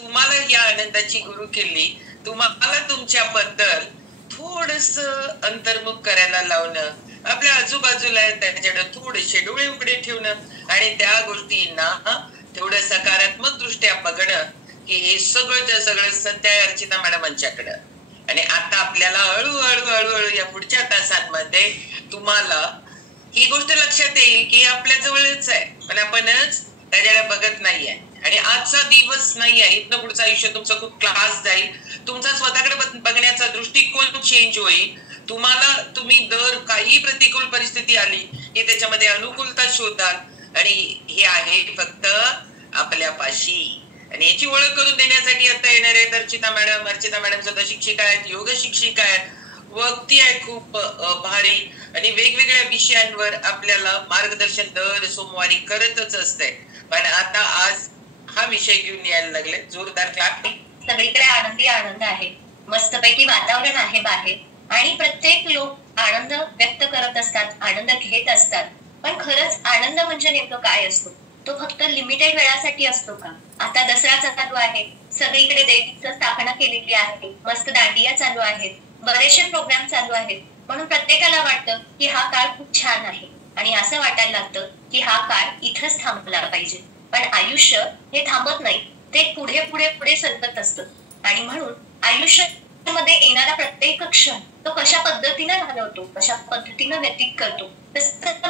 तुम्हाला या आनंदाची गुरु केली, तुम्हाला तुमच्याबद्दल थोडस अंतर्मुख करायला लावणं, आपल्या आजूबाजूला त्याच्याकडे थोडेसे डोळे उघडे ठेवणं आणि त्या गोष्टींना थोडं सकारात्मक दृष्ट्या बघणं, की हे सगळं सध्या अर्चिता मॅडमांच्याकडं. आणि आता आपल्याला हळूहळू हळूहळू या पुढच्या तासांमध्ये तुम्हाला ही गोष्ट लक्षात येईल की आपल्या जवळच आहे, पण आपणच त्याच्याकडे बघत नाहीये. आणि आजचा दिवस नाहीये, इथनं पुढचं आयुष्य तुमचं खूप क्लास जाईल, तुमचा स्वतःकडे बघण्याचा दृष्टिकोन चेंज होईल. तुम्ही दर काही प्रतिकूल परिस्थिती आली की त्याच्यामध्ये अनुकूलता शोधाल, आणि हे आहे फक्त आपल्यापाशी. आणि याची ओळख करून देण्यासाठी आता येणार आहेत अर्चिता मॅडम सुद्धा शिक्षिका आहेत, योग शिक्षिका आहेत, वक्ती आहे खूप भारी, आणि वेगवेगळ्या विषयांवर आपल्याला मार्गदर्शन दर सोमवारी करतच असते. पण आता आज हा विषय घेऊन यायला लागले, जोरदार क्लाप. सगळीकडे आनंदी आनंद आहे, मस्तपैकी वातावरण आहे बाहेर, आणि प्रत्येक लोक आनंद व्यक्त करत असतात, आनंद घेत असतात. पण खरंच आनंद म्हणजे नेमकं काय असतो? तो फक्त लिमिटेड वेळासाठी असतो का? आता दसरा चालू आहे, सगळीकडे देवीचं स्थापना केलेली आहे, मस्त दांडिया चालू आहेत, बरेचसे प्रोग्राम चालू आहेत, म्हणून प्रत्येकाला वाटतं की हा काळ खूप छान आहे, आणि असं वाटायला लागतं की हा काळ इथंच थांबला पाहिजे. पण आयुष्य हे थांबत नाही, ते पुढे पुढे पुढे सरकत असतं. आणि म्हणून आयुष्यामध्ये येणारा प्रत्येक क्षण तो कशा पद्धतीने घालवतो, कशा पद्धतीने व्यतीत करतो, तसं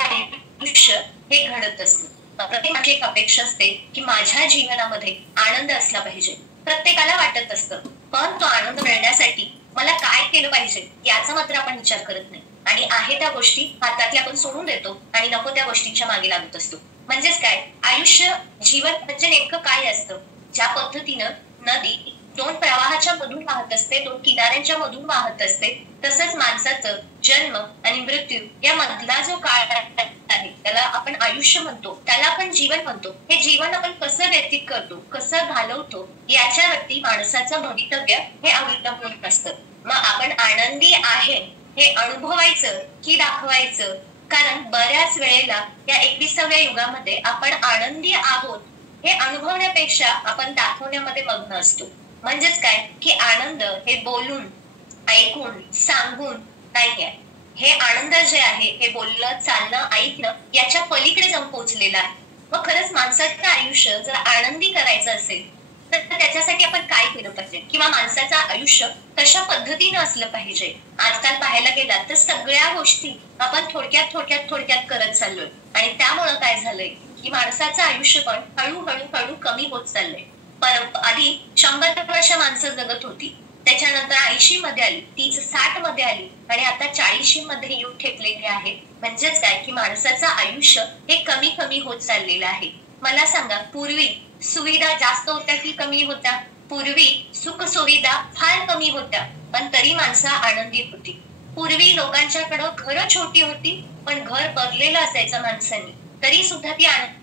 आयुष्य हे घडत असतं. प्रत्येकाची एक अपेक्षा असते की माझ्या जीवनामध्ये आनंद असला पाहिजे. प्रत्येकाला वाटत असतं, पण तो आनंद मिळण्यासाठी मला काय केलं पाहिजे याचा मात्र आपण विचार करत नाही, आणि आहे त्या गोष्टी हातातल्या आपण सोडून देतो आणि नको त्या गोष्टींच्या मागे लागत असतो. म्हणजेच काय, आयुष्य जीवन म्हणजे नेमकं काय असतं? ज्या पद्धतीनं नदी दोन प्रवाहाच्या मधून वाहत असते, दोन किनाऱ्यांच्या मधून वाहत असते, तसंच माणसाचं जन्म आणि मृत्यू या मधला जो काळ आहे त्याला आपण आयुष्य म्हणतो, त्याला आपण जीवन म्हणतो. हे जीवन आपण कसं व्यतीत करतो, कसं घालवतो, याच्यावरती माणसाचं भवितव्य हे अवलंबून असतं. मग आपण आनंदी आहे हे अनुभवायचं की दाखवायचं? कारण बऱ्याच वेळेला या 21व्या युगामध्ये आपण आनंदी आहोत हे अनुभवण्यापेक्षा आपण दाखवण्यामध्ये मग्न असतो. म्हणजेच काय की आनंद हे बोलून, ऐकून, सांगून नाहीये. हे आनंद जे आहे हे बोलणं, चालणं, ऐकणं याच्या पलीकडे जाऊन पोहोचलेलं आहे. मग खरंच माणसाचं आयुष्य जर आनंदी करायचं असेल तर त्याच्यासाठी आपण काय केलं पाहिजे, किंवा माणसाचं आयुष्य कशा पद्धतीनं असलं पाहिजे? आजकाल पाहायला गेलात तर सगळ्या गोष्टी आपण थोडक्यात करत चाललोय, आणि त्यामुळं काय झालंय की माणसाचं आयुष्य पण हळूहळू कमी होत चाललंय. आधी 100 वर्ष माणसं जगत होती, त्याच्यानंतर 80 मध्ये आली, 60 मध्ये आली, आणि आता 40 मध्ये येऊन ठेपलेली आहे. म्हणजेच काय की माणसाचं आयुष्य हे कमी होत चाललेलं आहे. मला सांगा, पूर्वी सुविधा जास्त होत्या की कमी होत्या? पूर्वी सुख सुविधा फार कमी होत्या, पण तरी माणसं आनंदी होती. पूर्वी लोकांच्याकडं घरं छोटी होती, पण घर भरलेलं असायचं माणसांनी, तरी सुद्धा ती आनंद.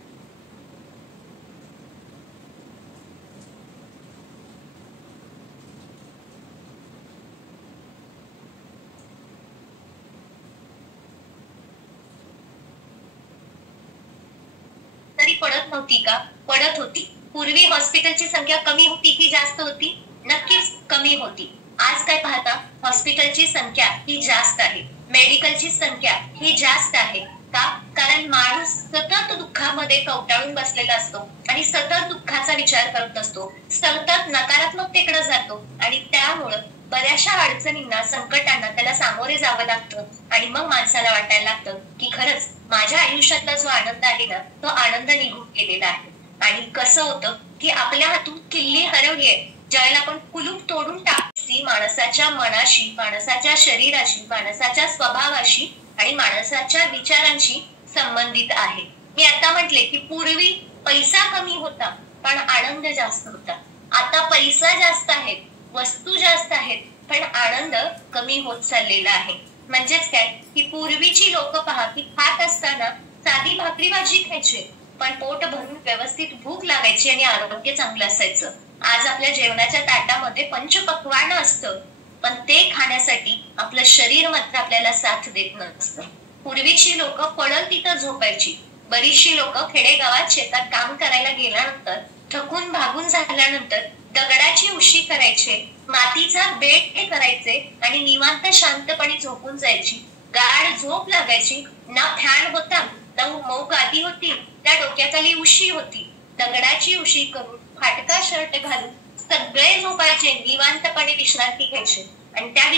पडत नव्हती का? पडत होती. पूर्वी हॉस्पिटलची संख्या कमी होती की जास्त होती? नक्कीच कमी होती. आज काय पाहता, हॉस्पिटलची संख्या ही जास्त आहे, मेडिकलची संख्या ही जास्त आहे. का? कारण माणूस सतत दुःखामध्ये कवटाळून बसलेला असतो, आणि सतत दुःखाचा विचार करत असतो, सतत नकारात्मकतेकडे जातो, आणि त्यामुळं बऱ्याचशा अडचणींना, संकटांना त्याला सामोरे जावं लागतं. आणि मग माणसाला वाटायला लागतं की खरंच माझ्या आयुष्यातला जो आनंद आहे ना, तो आनंद निघून गेलेला आहे. आणि कसं होतं की आपल्या हातून किल्ली हरवलीये, ज्यावेळेला आपण कुलूप तोडून टाकली, माणसाच्या मनाशी, माणसाच्या शरीराशी, माणसाच्या स्वभावाशी आणि माणसाच्या विचारांशी संबंधित आहे. मी आता म्हटले की पूर्वी पैसा कमी होता पण आनंद जास्त होता. आता पैसा जास्त आहे, वस्तू जास्त आहेत, पण आनंद कमी होत चाललेला आहे. म्हणजेच काय की पूर्वीची लोक पहा की खात असताना साधी भाकरी भाजी खायचे, पण पोट भरून व्यवस्थित भूक लागायची आणि आरोग्य चांगलं असायचं. आज आपल्या जेवणाच्या ताटामध्ये पंचपक्वान्न असतं, पण ते खाण्यासाठी आपलं शरीर मात्र आपल्याला साथ देत नसतं. पूर्वीची लोक पडल तिथं झोपायची, बरीचशी लोक खेडेगावात शेतात काम करायला गेल्यानंतर थकून भागून झाल्यानंतर दगडाची उशी करायचे, मातीचा बेट करायचे आणि निवांत शांतपणे झोपून जायची. गाढ झोप लागायची. ना फॅन होता, ना मऊ गादी होती, त्या डोक्याखाली उशी होती. दगडाची उशी करून फाटका शर्ट घालून सगळे झोपायचे, निवांतपणे विश्रांती घ्यायचे आणि त्या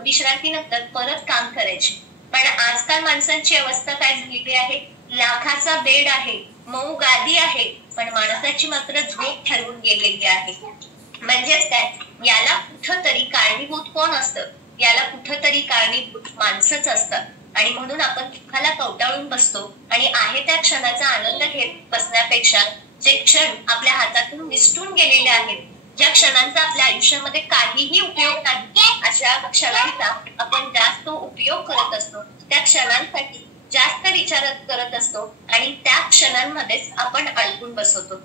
विश्रांतीनंतर परत काम करायचे. पण आजकाल माणसांची अवस्था काय झालेली आहे? लाखाचा बेड आहे, मऊ गादी आहे, पण माणसाची मात्र झोप ठरवून गेलेली आहे. म्हणजेच काय, याला कुठंतरी कारणीभूत कोण असतं? याला कुठंतरी कारणीभूत माणसंच असतात. आणि म्हणून आपण दुःखाला कवटाळून बसतो आणि आहे त्या क्षणाचा आनंद घेत बसण्यापेक्षा जे क्षण आपल्या हातातून निसटून गेलेले आहेत, ज्या क्षणांचा आपल्या आयुष्यामध्ये काहीही उपयोग नाही, अशा क्षणांचा आपण जास्त उपयोग करत असतो. त्या क्षणांसाठी जास्त विचार करत असतो आणि त्या क्षणांमध्येच आपण अडकून बसवतो.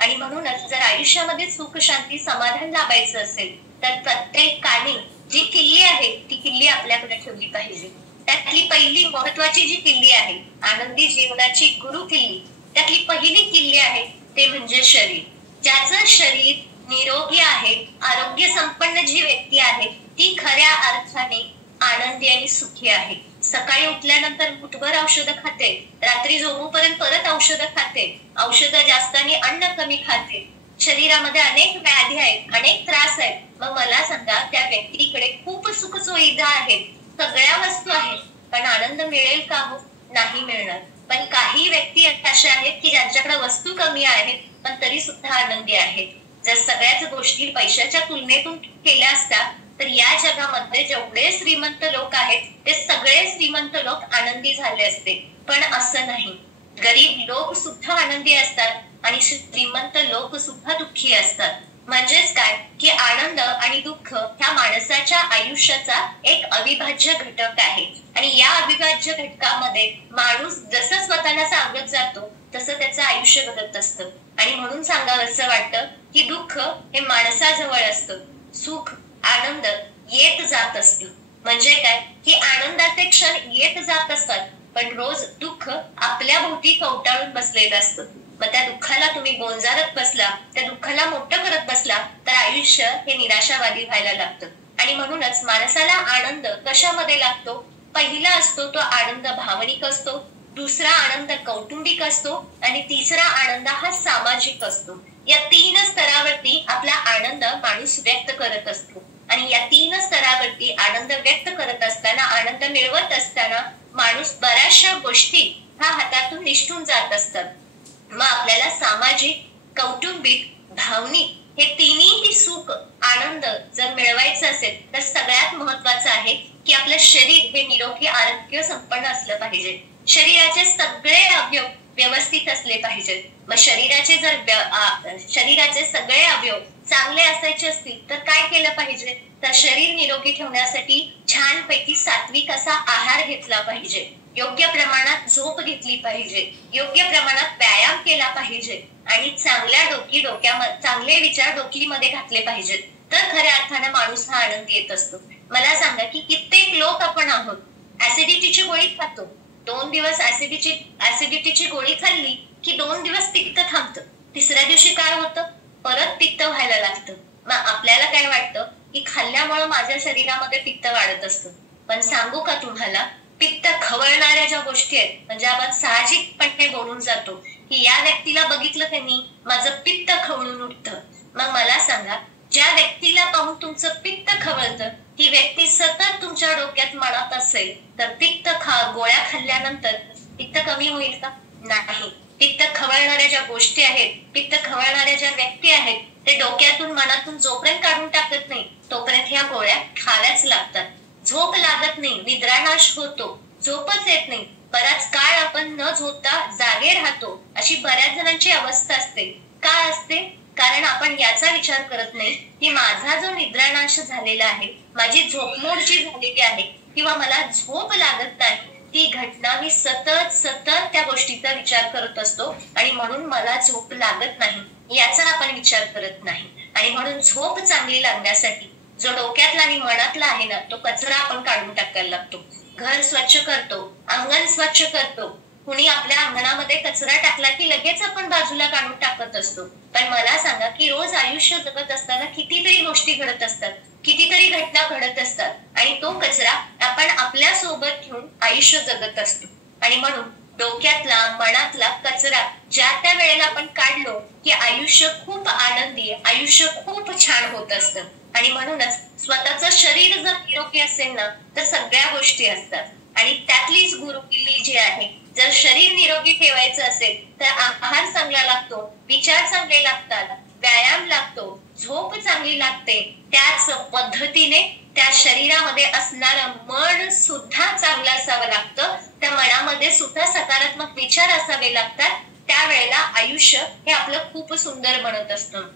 आणि म्हणूनच जर आयुष्यामध्ये सुख, शांती, समाधान लाभायचं असेल तर प्रत्येकाने जी किल्ली आहे ती किल्ली आपल्याकडे ठेवली पाहिजे. त्यातली पहिली महत्वाची जी किल्ली आहे, आनंदी जीवनाची गुरु किल्ली, त्यातली पहिली किल्ली आहे ते म्हणजे शरीर. ज्याचं शरीर निरोगी आहे, आरोग्य संपन्न जी व्यक्ती आहे ती खऱ्या अर्थाने आनंदी आणि सुखी आहे. सकाळी उठल्यानंतर मुठभर औषधं खाते, रात्री झोपूपर्यंत परत औषधं खाते, औषधं जास्त आणि अन्न कमी खाते, शरीरामध्ये अनेक व्याधी आहेत, अनेक त्रास आहेत. मग मला सांगा, त्या व्यक्तीकडे खूप सुख सुविधा आहेत, सगळ्या वस्तू आहेत, पण आनंद मिळेल का? हो, नाही मिळणार. पण काही व्यक्ती अशा आहेत की ज्यांच्याकडे वस्तू कमी आहेत पण तरी सुद्धा आनंदी आहेत. जर सगळ्याच गोष्टी पैशाच्या तुलनेतून केल्या असत्या तर या जगामध्ये जेवढे श्रीमंत लोक आहेत ते सगळे श्रीमंत लोक आनंदी झाले असते. पण असं नाही. गरीब लोक सुद्धा आनंदी असतात आणि श्रीमंत लोक सुद्धा दुःखी असतात. म्हणजेच काय की आनंद आणि दुःख ह्या माणसाच्या आयुष्याचा एक अविभाज्य घटक आहे. आणि या अविभाज्य घटकामध्ये माणूस जसं स्वतःला सांगत जातो तसं त्याचं आयुष्य घडत असतं. आणि म्हणून सांगावंसं वाटतं की दुःख हे माणसाजवळ असतं, सुख, आनंद येत जात असतं. म्हणजे काय की आनंदाचे क्षण येत जात असतात, पण रोज दुःख आपल्या भोवती कवटाळून बसलेलं असतं. मग त्या दुःखाला तुम्ही गोंजारत बसला, त्या दुःखाला मोठं करत बसला तर आयुष्य हे निराशावादी व्हायला लागतं. आणि म्हणूनच माणसाला आनंद कशामध्ये लागतो? पहिला असतो तो आनंद भावनिक असतो, दुसरा आनंद कौटुंबिक असतो आणि तिसरा आनंद हा सामाजिक असतो. या 3 स्तरावरती आपला आनंद माणूस व्यक्त करत असतो. आणि या 3 स्तरावरती आनंद व्यक्त करत असताना, आनंद मिळवत असताना माणूस बऱ्याचशा गोष्टी हा हातातून निसटून जात असतात. मग आपल्याला सामाजिक, कौटुंबिक, भावनिक हे तिन्ही सुख, आनंद जर मिळवायचं असेल तर सगळ्यात महत्वाचं आहे की आपलं शरीर हे निरोगी, आरोग्य संपन्न असलं पाहिजे. शरीराचे सगळे अवयव व्यवस्थित असले पाहिजेत. मग शरीराचे सगळे अवयव चांगले असायचे असतील तर काय केलं पाहिजे? तर शरीर निरोगी ठेवण्यासाठी छानपैकी सात्विक असा आहार घेतला पाहिजे, योग्य प्रमाणात झोप घेतली पाहिजे, योग्य प्रमाणात व्यायाम केला पाहिजे आणि चांगले विचार डोकीमध्ये घातले पाहिजेत. तर खऱ्या अर्थाने माणूस हा आनंद येत असतो. मला सांगा की कित्येक लोक आपण आहोत, ऍसिडिटीची गोळी खातो, 2 दिवस ऍसिडिटीची गोळी खाल्ली की 2 दिवस पित्त थांबतं, तिसऱ्या दिवशी काय होतं? परत पित्त व्हायला लागतं. मग आपल्याला काय वाटतं की खाल्ल्यामुळे माझ्या शरीरामध्ये पित्त वाढत असतं. पण सांगू का तुम्हाला, पित्त खवळणाऱ्या ज्या गोष्टी आहेत, म्हणजे आपण साहजिकपणे बोलून जातो की या व्यक्तीला बघितलं त्यांनी माझं पित्त खवळून उठतं. मग मला सांगा, ज्या व्यक्तीला पाहून तुमचं पित्त खवळतं ती व्यक्ती सतत तुमच्या डोक्यात मनात असेल तर गोळ्या खाल्ल्यानंतर पित्त कमी होईल का? नाही. पित्त खवळणाऱ्या ज्या गोष्टी आहेत, पित्त खवळणाऱ्या ज्या व्यक्ती आहेत, ते डोक्यातून, मनातून जोपर्यंत काढून टाकत नाही तोपर्यंत ह्या गोळ्या खाव्याच लागतात. झोप लागत नाही, निद्रानाश होतो, झोपच येत नाही, बराच काळ आपण न झोपता जागे राहतो, अशी बऱ्याच जणांची अवस्था असते. का असते? कारण आपण याचा विचार करत नाही की माझा जो निद्रानाश झालेला आहे, माझी झोपमोड जी झालेली आहे किंवा मला झोप लागत नाही, ती घटना मी सतत त्या गोष्टीचा विचार करत असतो आणि म्हणून मला झोप लागत नाही याचा आपण विचार करत नाही. आणि म्हणून झोप चांगली लागण्यासाठी जो डोक्यातला आणि मनातला आहे ना, तो कचरा आपण काढून टाकायला लागतो. घर स्वच्छ करतो, अंगण स्वच्छ करतो, कुणी आपल्या अंगणामध्ये कचरा टाकला की लगेच आपण बाजूला काढून टाकत असतो. पण मला सांगा की रोज आयुष्य जगत असताना कितीतरी गोष्टी घडत असतात, कितीतरी घटना घडत असतात आणि तो कचरा आपण आपल्या सोबत घेऊन आयुष्य जगत असतो. आणि म्हणून डोक्यातला मनातला कचरा ज्या त्या वेळेला आपण काढलो की आयुष्य खूप आनंदी, आयुष्य खूप छान होत असतं. आणि म्हणूनच स्वतःचं शरीर जर निरोगी असेल ना तर सगळ्या गोष्टी असतात. आणि त्यातलीच गुरुकिल्ली जी आहे, जर शरीर निरोगी ठेवायचं असेल तर आहार चांगला लागतो, विचार चांगले लागतात, व्यायाम लागतो, झोप चांगली लागते. त्याच पद्धतीने त्या शरीरामध्ये असणारं मन सुद्धा चांगलं असावं लागतं. त्या मनामध्ये सुद्धा सकारात्मक विचार असावे लागतात. त्यावेळेला आयुष्य हे आपलं खूप सुंदर बनत असतं.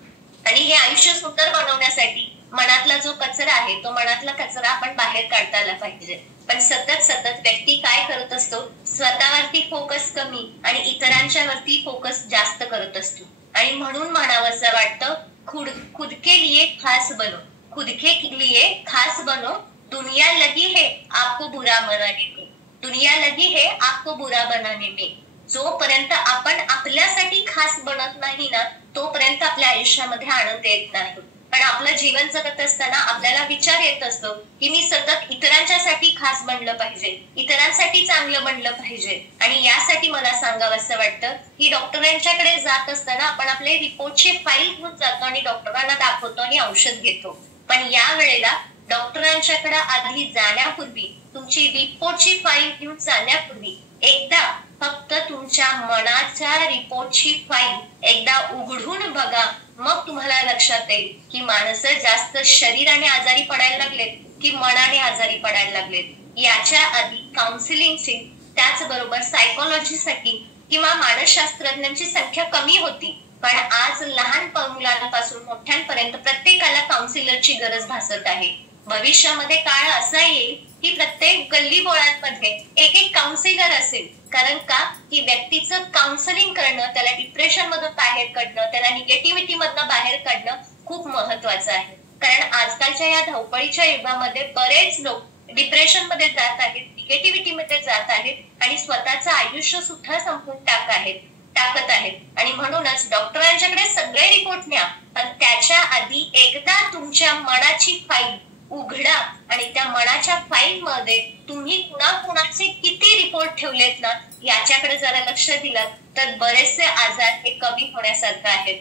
आणि हे आयुष्य सुंदर बनवण्यासाठी मनातला जो कचरा आहे तो मनातला कचरा आपण बाहेर काढता आला पाहिजे. पण सतत व्यक्ती काय करत असतो, स्वतःवरती फोकस कमी आणि इतरांच्या वरती फोकस जास्त करत असतो. आणि म्हणून म्हणावं असं वाटतं, खुद के लिए खास बनो, खुद के लिए खास बनो, दुनिया लगी है आपको बुरा बनाने में, दुनिया लगी है आपको बुरा बनाने में. जोपर्यंत आपण आपल्यासाठी खास बनत नाही ना तोपर्यंत आपल्या आयुष्यामध्ये आनंद येत नाही. पण आपलं जीवन जगत असताना आपल्याला विचार येत असतो की मी सतत इतरांच्यासाठी खास बनलं पाहिजे, इतरांसाठी चांगलं बनलं पाहिजे. आणि यासाठी मला सांगावं असं वाटतं की डॉक्टरांच्याकडे जात असताना आपण आपले रिपोर्टची फाईल घेऊन जातो आणि डॉक्टरांना दाखवतो आणि औषध घेतो. पण या वेळेला डॉक्टरांच्याकडे आधी जाण्यापूर्वी, तुमची रिपोर्टची फाईल घेऊन जाण्यापूर्वी एकदा फक्त तुमच्या मनाच्या रिपोर्टची फाईल एकदा उघडून बघा. मग तुम्हाला लक्षात येईल की माणसं जास्त शरीराने आजारी पडायला लागलेत की मनाने आजारी पडायला लागलेत. याच्या आधी काउन्सिलिंगची, त्याचबरोबर सायकोलॉजीसाठी किंवा मानसशास्त्रज्ञांची संख्या कमी होती. पण आज लहान मुलांपासून मोठ्यांपर्यंत प्रत्येकाला काउन्सिलरची गरज भासत आहे. भविष्यामध्ये काळ असा येईल की प्रत्येक गल्लीबोळांमध्ये एक काउन्सिलर असेल. कारण का की व्यक्तीचं काउन्सिलिंग करणं, त्याला डिप्रेशन मधून बाहेर काढणं, त्याला निगेटिव्हिटी मधनं बाहेर काढणं खूप महत्वाचं आहे. कारण आजकालच्या या धावपळीच्या युगामध्ये बरेच लोक डिप्रेशन मध्ये जात आहेत, निगेटिव्हिटी मध्ये जात आहेत आणि स्वतःचं आयुष्य सुद्धा संपवून टाकत आहेत. आणि म्हणूनच डॉक्टरांच्याकडे सगळे रिपोर्ट न्या, पण त्याच्या आधी एकदा तुमच्या मनाची फाईल उघडा आणि त्या मनाच्या फाईल मध्ये तुम्ही कुणाकुणाचे किती रिपोर्ट ठेवलेत ना याच्याकडे जरा लक्ष दिलं तर बरेचसे आजार हे कमी होण्यासारखे आहेत.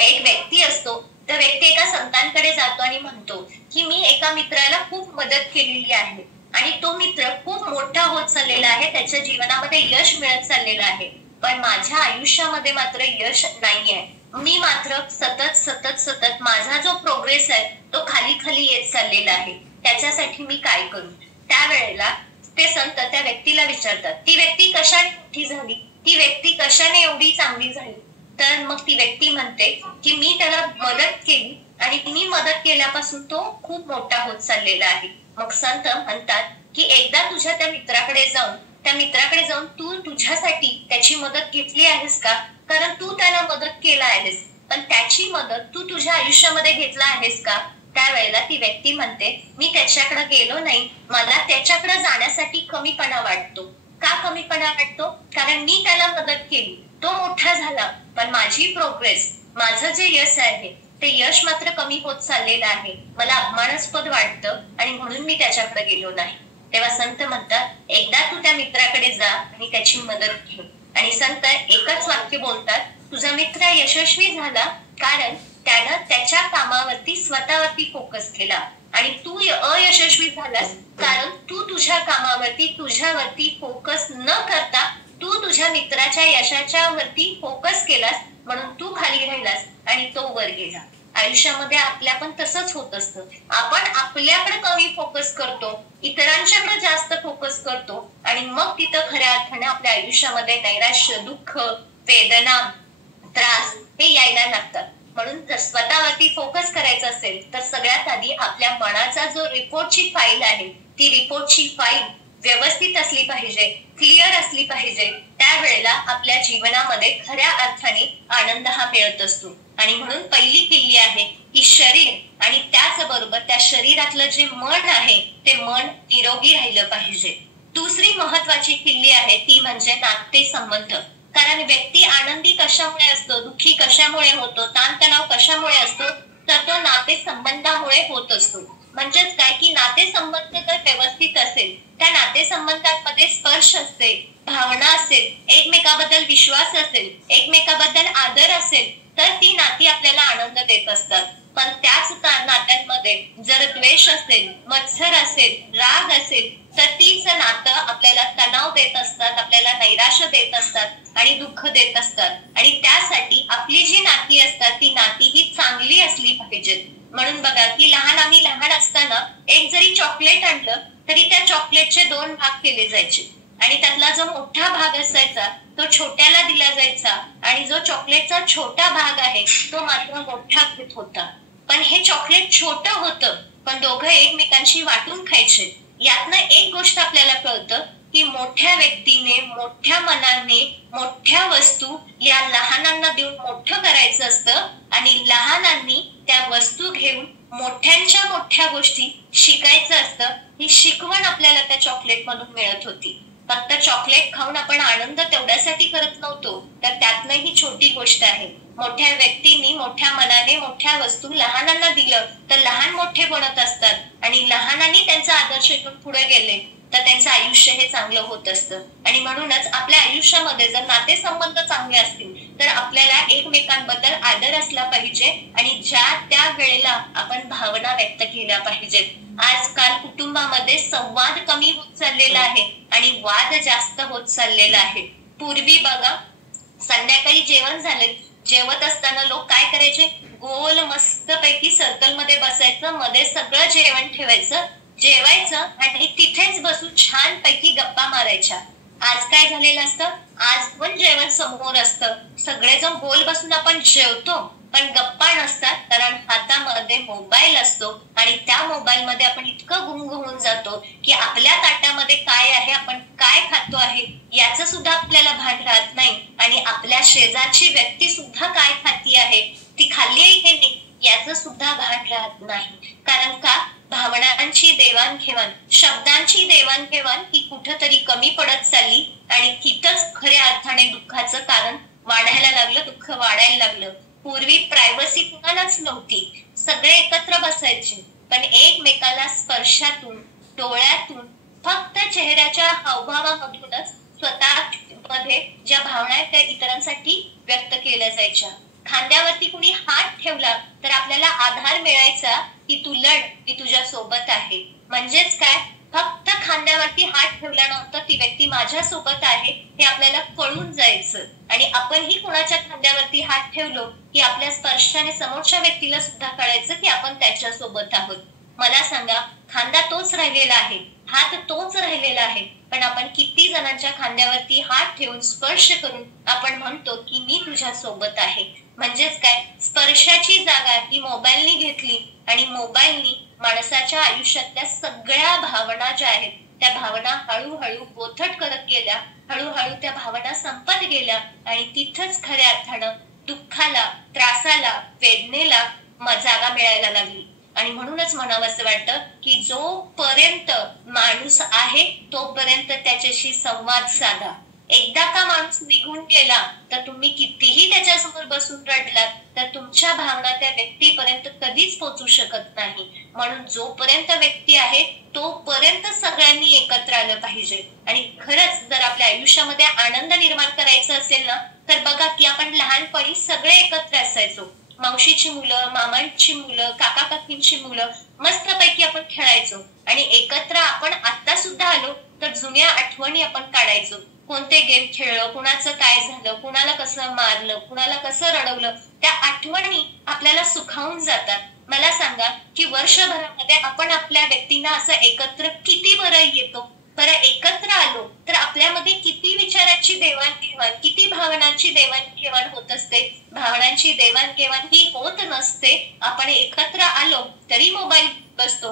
एक व्यक्ती असतो, तर व्यक्ती एका संतांकडे जातो आणि म्हणतो की मी एका मित्राला खूप मदत केलेली आहे आणि तो मित्र खूप मोठा होत चाललेला आहे, त्याच्या जीवनामध्ये यश मिळत चाललेलं आहे, पण माझ्या आयुष्यामध्ये मात्र यश नाहीये. मी मात्र सतत माझा जो प्रोग्रेस आहे तो खाली येत चाललेला आहे. त्याच्यासाठी मी काय करू? त्यावेळेला ते संत त्या व्यक्तीला विचारतात, ती व्यक्ती कशाने मोठी झाली, ती व्यक्ती कशाने एवढी चांगली झाली? तर मग ती व्यक्ती म्हणते की मी त्याला मदत केली आणि मी मदत केल्यापासून तो खूप मोठा होत चाललेला आहे. मग संत म्हणतात की एकदा तुझ्या त्या मित्राकडे जाऊन तू तुझ्यासाठी त्याची मदत घेतली आहेस का? कारण तू त्याला मदत केला आहेस, पण त्याची मदत तू तुझ्या आयुष्यामध्ये घेतला आहेस का? त्यावेळेला ती व्यक्ती म्हणते मी त्याच्याकडे गेलो नाही, मला त्याच्याकडे जाण्यासाठी कमीपणा वाटतो. का कमीपणा वाटतो? कारण मी त्याला मदत केली, तो मोठा झाला, पण माझी प्रोग्रेस, माझं जे यश आहे ते यश मात्र कमी होत चाललेलं आहे. मला अपमानास्पद वाटतं आणि म्हणून मी त्याच्याकडे गेलो नाही. तेव्हा संत म्हणतात एकदा तू त्या मित्राकडे जा आणि त्याची मदत घे. आणि संत एकच वाक्य बोलतात, तुझा मित्र यशस्वी झाला कारण त्यानं त्याच्या कामावरती स्वतःवरती फोकस केला आणि तू अयशस्वी झालास कारण तू तुझ्या कामावरती तुझ्यावरती फोकस न करता तू तुझ्या मित्राच्या यशाच्या वरती फोकस केलास, म्हणून तू खाली राहिलास आणि तो वर गेला. आयुष्यामध्ये आपल्या पण तसंच होत असतं. आपण आपल्याकडे कमी फोकस करतो, इतरांच्याकडे जास्त फोकस करतो आणि मग तिथं खऱ्या अर्थाने आपल्या आयुष्यामध्ये नैराश्य, दुःख, वेदना, त्रास हे यायला लागतात. म्हणून जर स्वतःवरती फोकस करायचं असेल तर सगळ्यात आधी आपल्या मनाचा जो रिपोर्टची फाईल आहे ती रिपोर्टची फाईल व्यवस्थित असली पाहिजे, क्लिअर असली पाहिजे. त्यावेळेला आपल्या जीवनामध्ये खऱ्या अर्थाने आनंद हा मिळत असतो. आणि म्हणून पहिली किल्ली आहे की शरीर आणि त्याचबरोबर त्या शरीरातलं जे मन आहे ते मन निरोगी राहिलं पाहिजे. दुसरी महत्वाची किल्ली आहे ती म्हणजे नातेसंबंध. कारण व्यक्ती आनंदी कशामुळे असतो, दुःखी कशामुळे होतो, ताणतणाव कशामुळे असतो, तर तो नातेसंबंधामुळे होत असतो. म्हणजेच काय की नातेसंबंध जर व्यवस्थित असेल, त्या नातेसंबंधांमध्ये स्पर्श असेल, भावना असेल, एकमेकाबद्दल विश्वास असेल, एकमेकाबद्दल आदर असेल, तर ती नाती आपल्याला आनंद देत असतात. पण त्याच नात्यांमध्ये जर द्वेष असेल, मत्सर असेल, राग असेल, तर तीच नातं आपल्याला तणाव देत असतात, आपल्याला नैराश्य देत असतात आणि दुःख देत असतात. आणि त्यासाठी आपली जी नाती असतात ती नाती ही चांगली असली पाहिजेत. म्हणून बघा की आम्ही लहान असताना एक जरी चॉकलेट आणलं तरी त्या चॉकलेटचे 2 भाग केले जायचे आणि त्यातला जो मोठा भाग असायचा तो छोट्याला दिला जायचा आणि जो चॉकलेटचा छोटा भाग आहे तो मात्र मोठा घेत होता. पण हे चॉकलेट छोटं होतं, पण दोघं एकमेकांशी वाटून खायचे. यातनं एक गोष्ट आपल्याला कळतं की मोठ्या व्यक्तीने, मोठ्या मनाने, मोठ्या वस्तू या लहानांना देऊन मोठं करायचं असतं आणि लहानांनी त्या वस्तू घेऊन मोठ्यांच्या मोठ्या गोष्टी शिकायचं असतं. ही शिकवण आपल्याला त्या चॉकलेट मधून मिळत होती. फक्त चॉकलेट खाऊन आपण आनंद तेवढ्यासाठी करत नव्हतो, तर त्यातनं ही छोटी गोष्ट आहे. मोठ्या व्यक्तींनी मोठ्या मनाने मोठ्या वस्तू लहानांना दिलं तर लहान मोठे बनत असतात आणि लहानांनी त्यांचा आदर्श घेऊन पुढे गेले तर त्यांचं आयुष्य हे चांगलं होत असतं. आणि म्हणूनच आपल्या आयुष्यामध्ये जर नातेसंबंध चांगले असतील तर आपल्याला एकमेकांबद्दल आदर असला पाहिजे आणि ज्या त्या वेळेला आपण भावना व्यक्त केल्या पाहिजेत. आजकाल कुटुंबामध्ये संवाद कमी होत चाललेला आहे आणि वाद जास्त होत चाललेला आहे. पूर्वी बघा, संध्याकाळी जेवण झाले, जेवत असताना लोक काय करायचे, गोल मस्त पैकी सर्कल मध्ये बसायचं, मध्ये सगळं जेवण ठेवायचं, जेवायचं आणि तिथेच बसून छान पैकी गप्पा मारायच्या. आज काय झालेलं असतं, आज पण जेवण समोर असतं, सगळेजण गोल बसून आपण जेवतो पण गप्पा नसतात, कारण हातामध्ये मोबाईल असतो आणि त्या मोबाईल मध्ये आपण इतकं गुंग होऊन जातो की आपल्या ताटामध्ये काय आहे, आपण काय खातो आहे याचं सुद्धा आपल्याला भान राहत नाही आणि आपल्या शेजारची व्यक्ती सुद्धा काय खाती आहे, ती खाल्ली आहे की नाही याचं सुद्धा भान राहत नाही. कारण का, भावनांची देवाणघेवाण, शब्दांची देवाणघेवाण ही कुठंतरी कमी पडत चालली आणि तिथंच खऱ्या अर्थाने दुःखाचं कारण वाढायला लागलं, दुःख वाढायला लागलं. पूर्वी प्रायव्हसी कुणालाच नव्हती, सगळे एकत्र बसायचे पण एकमेकाला स्पर्शातून, डोळ्यातून, फक्त चेहऱ्याच्या हावभावामधूनच स्वतःमध्ये ज्या भावना आहेत त्या इतरांसाठी व्यक्त केल्या जायच्या. खांद्यावरती कुणी हात ठेवला तर आपल्याला आधार मिळायचा की तू लढ, मी तुझ्या सोबत आहे. म्हणजेच काय, फक्त खांद्यावरती हात ठेवल्यानंतर ती व्यक्ती माझ्या सोबत आहे हे आपल्याला कळून जायचं आणि आपणही कुणाच्या खांद्यावरती हात ठेवलो की आपल्या स्पर्शाने समोरच्या व्यक्तीला सुद्धा कळायचं की आपण त्याच्या सोबत आहोत. मला सांगा, खांदा तोच राहिलेला आहे, हात तोच राहिलेला आहे, पण आपण किती जणांच्या खांद्यावरती हात ठेवून स्पर्श करून आपण म्हणतो की मी तुझ्या सोबत आहे. म्हणजेच काय, स्पर्शाची जागा ही मोबाईलनी घेतली आणि मोबाईलनी माणसाच्या आयुष्यातल्या सगळ्या भावना ज्या आहेत त्या भावना हळूहळू बोथट करत गेल्या, हळूहळू त्या भावना संपत गेल्या आणि तिथंच खऱ्या अर्थानं दुःखाला, त्रासाला, वेदनेला जागा मिळायला लागली. आणि म्हणूनच म्हणावंसं वाटतं की जोपर्यंत माणूस आहे तोपर्यंत त्याच्याशी संवाद साधा. एकदा का माणूस निघून गेला तर तुम्ही कितीही त्याच्यासमोर बसून रडलात तर तुमच्या भावना त्या व्यक्तीपर्यंत कधीच पोहोचू शकत नाही. म्हणून जोपर्यंत व्यक्ती आहे तोपर्यंत सगळ्यांनी एकत्र आलं पाहिजे. आणि खरंच जर आपल्या आयुष्यामध्ये आनंद निर्माण करायचा असेल ना तर बघा की आपण लहानपणी सगळे एकत्र असायचो. मावशीची मुलं, मामांची मुलं, काका काकींची मुलं, मस्तपैकी आपण खेळायचो आणि एकत्र आपण आता सुद्धा आलो तर जुन्या आठवणी आपण काढायचो. कोणते गेम खेळलं, कुणाचं काय झालं, कुणाला कसं मारलं, कुणाला कसं रडवलं, त्या आठवणी आपल्याला सुखावून जातात. मला सांगा की वर्षभरामध्ये आपण आपल्या व्यक्तींना असं एकत्र किती बरं येतो, बरं एकत्र आलो तर आपल्यामध्ये किती विचारांची देवाणघेवाण, किती भावनांची देवाणघेवाण होत असते. भावनांची देवाणघेवाण ही होत नसते. आपण एकत्र आलो तरी मोबाईल बसतो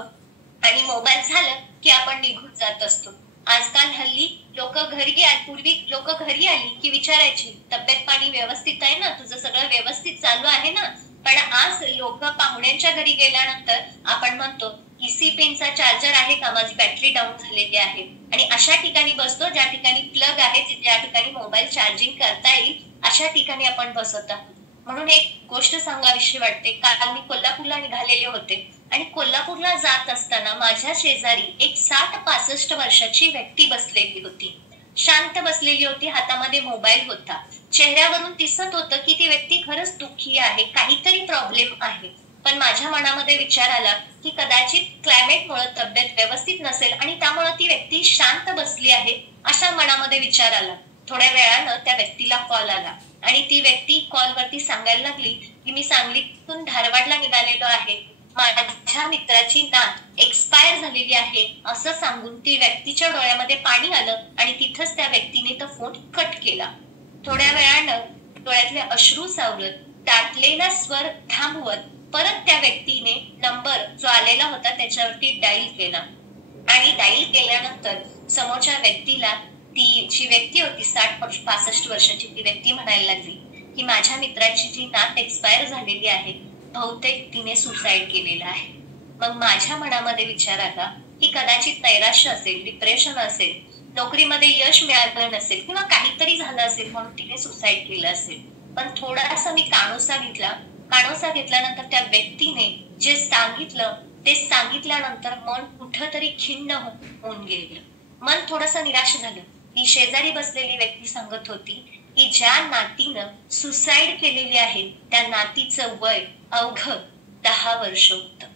आणि मोबाईल झालं की आपण निघून जात असतो. आजकाल हल्ली लोक घरी पूर्वी लोक घरी आली की विचारायची तब्येत पाणी व्यवस्थित आहे ना, तुझं सगळं व्यवस्थित चालू आहे ना. पण आज लोक पाहुण्यांच्या घरी गेल्यानंतर आपण म्हणतो इसी पेनचा चार्जर आहे का, माझी बॅटरी डाऊन झालेली आहे. आणि अशा ठिकाणी बसतो ज्या ठिकाणी प्लग आहे, ज्या ठिकाणी मोबाईल चार्जिंग करता येईल अशा ठिकाणी आपण बसत आहोत. म्हणून एक गोष्ट सांगावीशी वाटते. काल मी कोल्हापूरला निघालेले होते आणि कोल्हापूरला जात असताना माझ्या शेजारी एक 60-65 वर्षाची व्यक्ती बसलेली होती. शांत बसलेली होती, हातामध्ये मोबाईल होता. चेहऱ्यावरून दिसत होतं की ती व्यक्ती खरंच दुःखी आहे, काहीतरी प्रॉब्लेम आहे. पण माझ्या मनामध्ये विचार आला की कदाचित क्लायमेटमुळे तब्येत व्यवस्थित नसेल आणि त्यामुळे ती व्यक्ती शांत बसली आहे, अशा मनामध्ये विचार आला. थोड्या वेळानं त्या व्यक्तीला कॉल आला आणि ती व्यक्ती कॉलवरती सांगायला लागली की मी सांगलीतून धारवाडला निघालेलो आहे, माझ्या मित्राची नात एक्सपायर झालेली आहे असं सांगून ती व्यक्तीच्या डोळ्यामध्ये पाणी आलं आणि तिथंच त्या व्यक्तीने तो फोन कट केला. थोड्या वेळानं डोळ्यातले अश्रू सावरत, दाटलेला स्वर थांबवत परत त्या व्यक्तीने नंबर जो आलेला होता त्याच्यावरती डायल केला आणि डायल केल्यानंतर समोरच्या व्यक्तीला, ती जी व्यक्ती होती 60-65 वर्षाची, ती व्यक्ती म्हणायला लागली की माझ्या मित्राची जी नात एक्सपायर झालेली आहे, बहुतेक तिने सुसाईड केलेला आहे. मग माझ्या मनामध्ये विचार आला की कदाचित नैराश्य असेल, डिप्रेशन असेल, नोकरीमध्ये यश मिळालं नसेल किंवा काहीतरी झालं असेल म्हणून तिने सुसाईड केलं असेल. पण थोडासा मी कानोसा घेतल्यानंतर त्या व्यक्तीने जे सांगितलं ते सांगितल्यानंतर मन कुठंतरी खिन्न होऊन गेलं. मन थोडंसं निराश झालं. ही शेजारी बसलेली व्यक्ती सांगत होती की ज्या नातीनं सुसाईड केलेली आहे त्या नातीचं वय अवघं 10 वर्ष होतं.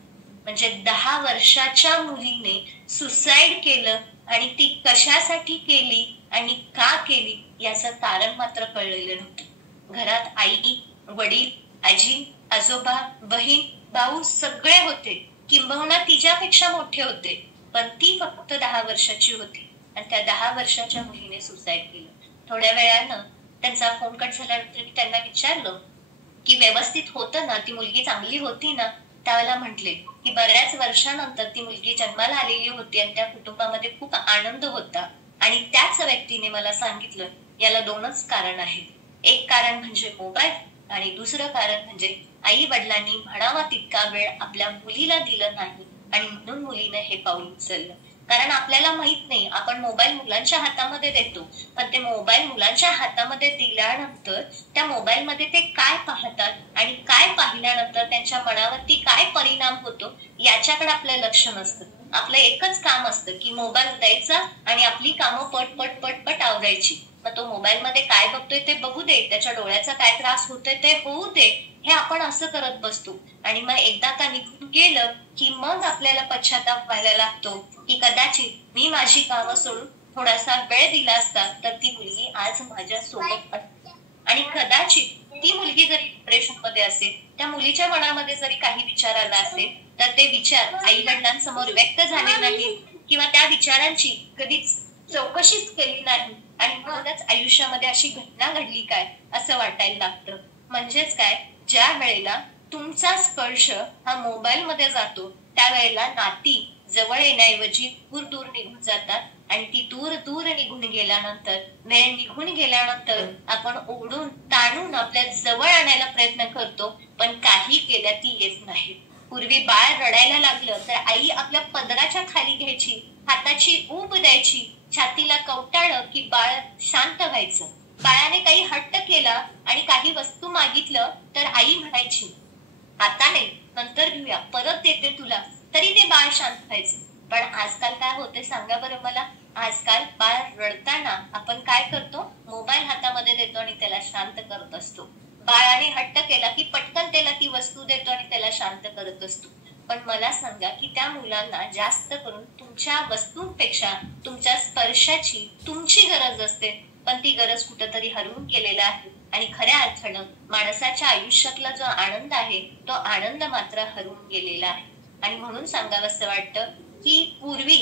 म्हणजे 10 वर्षाच्या मुलीने सुसाईड केलं आणि ती कशासाठी केली आणि का केली याचं कारण मात्र कळलेलं नव्हतं. घरात आई, वडील, आजी, आजोबा, बहीण, भाऊ सगळे होते, किंबहुना तिच्यापेक्षा मोठे होते, पण ती फक्त 10 वर्षाची होती आणि त्या 10 वर्षाच्या मुलीने सुसाईड केलं. थोड्या वेळानं त्यांचा फोन कट झाल्यानंतर मी त्यांना विचारलं की व्यवस्थित होतं ना, ती मुलगी चांगली होती ना? त्यावेळेला म्हटले की बऱ्याच वर्षानंतर ती मुलगी जन्माला आलेली होती आणि त्या कुटुंबामध्ये खूप आनंद होता. आणि त्याच व्यक्तीने मला सांगितलं याला 2च कारण आहेत. एक कारण म्हणजे मोबाईल आणि दुसरं कारण म्हणजे आई वडिलांनी म्हणावा तितका वेळ आपल्या मुलीला दिलं नाही आणि म्हणून मुलीने हे पाऊल उचललं. कारण आपल्याला माहित नाही, आपण मोबाईल मुलांच्या हातामध्ये देतो, पण ते मोबाईल मुलांच्या हातामध्ये दिल्यानंतर त्या मोबाईल मध्ये ते काय पाहतात आणि काय पाहिल्यानंतर त्यांच्या मनावरती काय परिणाम होतो याच्याकडे आपलं लक्ष नसतं. आपलं एकच काम असतं की मोबाईल द्यायचा आणि आपली कामं पट आवरायची. मग तो मोबाईल मध्ये काय बघतोय ते बघू दे, त्याच्या डोळ्याचा काय त्रास होतोय ते होऊ दे, हे आपण असं करत बसतो. आणि मग एकदा का निघून गेलं की मग आपल्याला पश्चाताप व्हायला लागतो की कदाचित मी माझी कामं सोडून थोडासा वेळ दिला असता तर ती मुलगी आज माझ्या सोबत असते. आणि कदाचित ती मुलगी जरी डिप्रेशन मध्ये असेल, त्या मुलीच्या मनामध्ये जरी काही विचार आला असेल तर ते विचार आई वडिलांसमोर व्यक्त झाले नाही किंवा त्या विचारांची कधीच चौकशीच केली नाही आणि म्हणूनच आयुष्यामध्ये अशी घटना घडली काय असं वाटायला लागतं. म्हणजेच काय, ज्या वेळेला तुमचा स्पर्श हा मोबाईल मध्ये जातो त्यावेळेला नाती जवळ येण्याऐवजी दूर निघून जातात आणि ती दूर निघून गेल्यानंतर, वेळ निघून गेल्यानंतर आपण ओढून ताणून आपल्या जवळ आणायला प्रयत्न करतो, पण काही केल्या ती येत नाही. पूर्वी बाळ रडायला लागलं तर आई आपल्या पदराच्या खाली घ्यायची, हाताची ऊब द्यायची, छातीला कवटाळलं की बाळ शांत व्हायचं. बाळाने काही हट्ट केला आणि काही वस्तू मागितलं तर आई म्हणायची आता नाही, नंतर घेऊया, परत देते तुला, तरी ते बाळ शांत व्हायचं. पण आजकाल काय होते सांगा बरं मला? आजकाल बाळ रडताना आपण काय करतो? मोबाईल हातामध्ये देतो आणि त्याला शांत करत असतो. बाळाने हट्ट केला की पटकन त्याला ती वस्तू देतो आणि त्याला शांत करत असतो. पण मला सांगा की त्या मुलांना जास्त करून तुमच्या वस्तूंपेक्षा तुमच्या स्पर्शाची तुमची गरज असते, पण ती गरज कुठंतरी हरवून गेलेला आहे आणि खऱ्या अर्थानं माणसाच्या आयुष्यातला जो आनंद आहे तो आनंद मात्र हरवून गेलेला आहे. आणि म्हणून सांगावंसं वाटतं की पूर्वी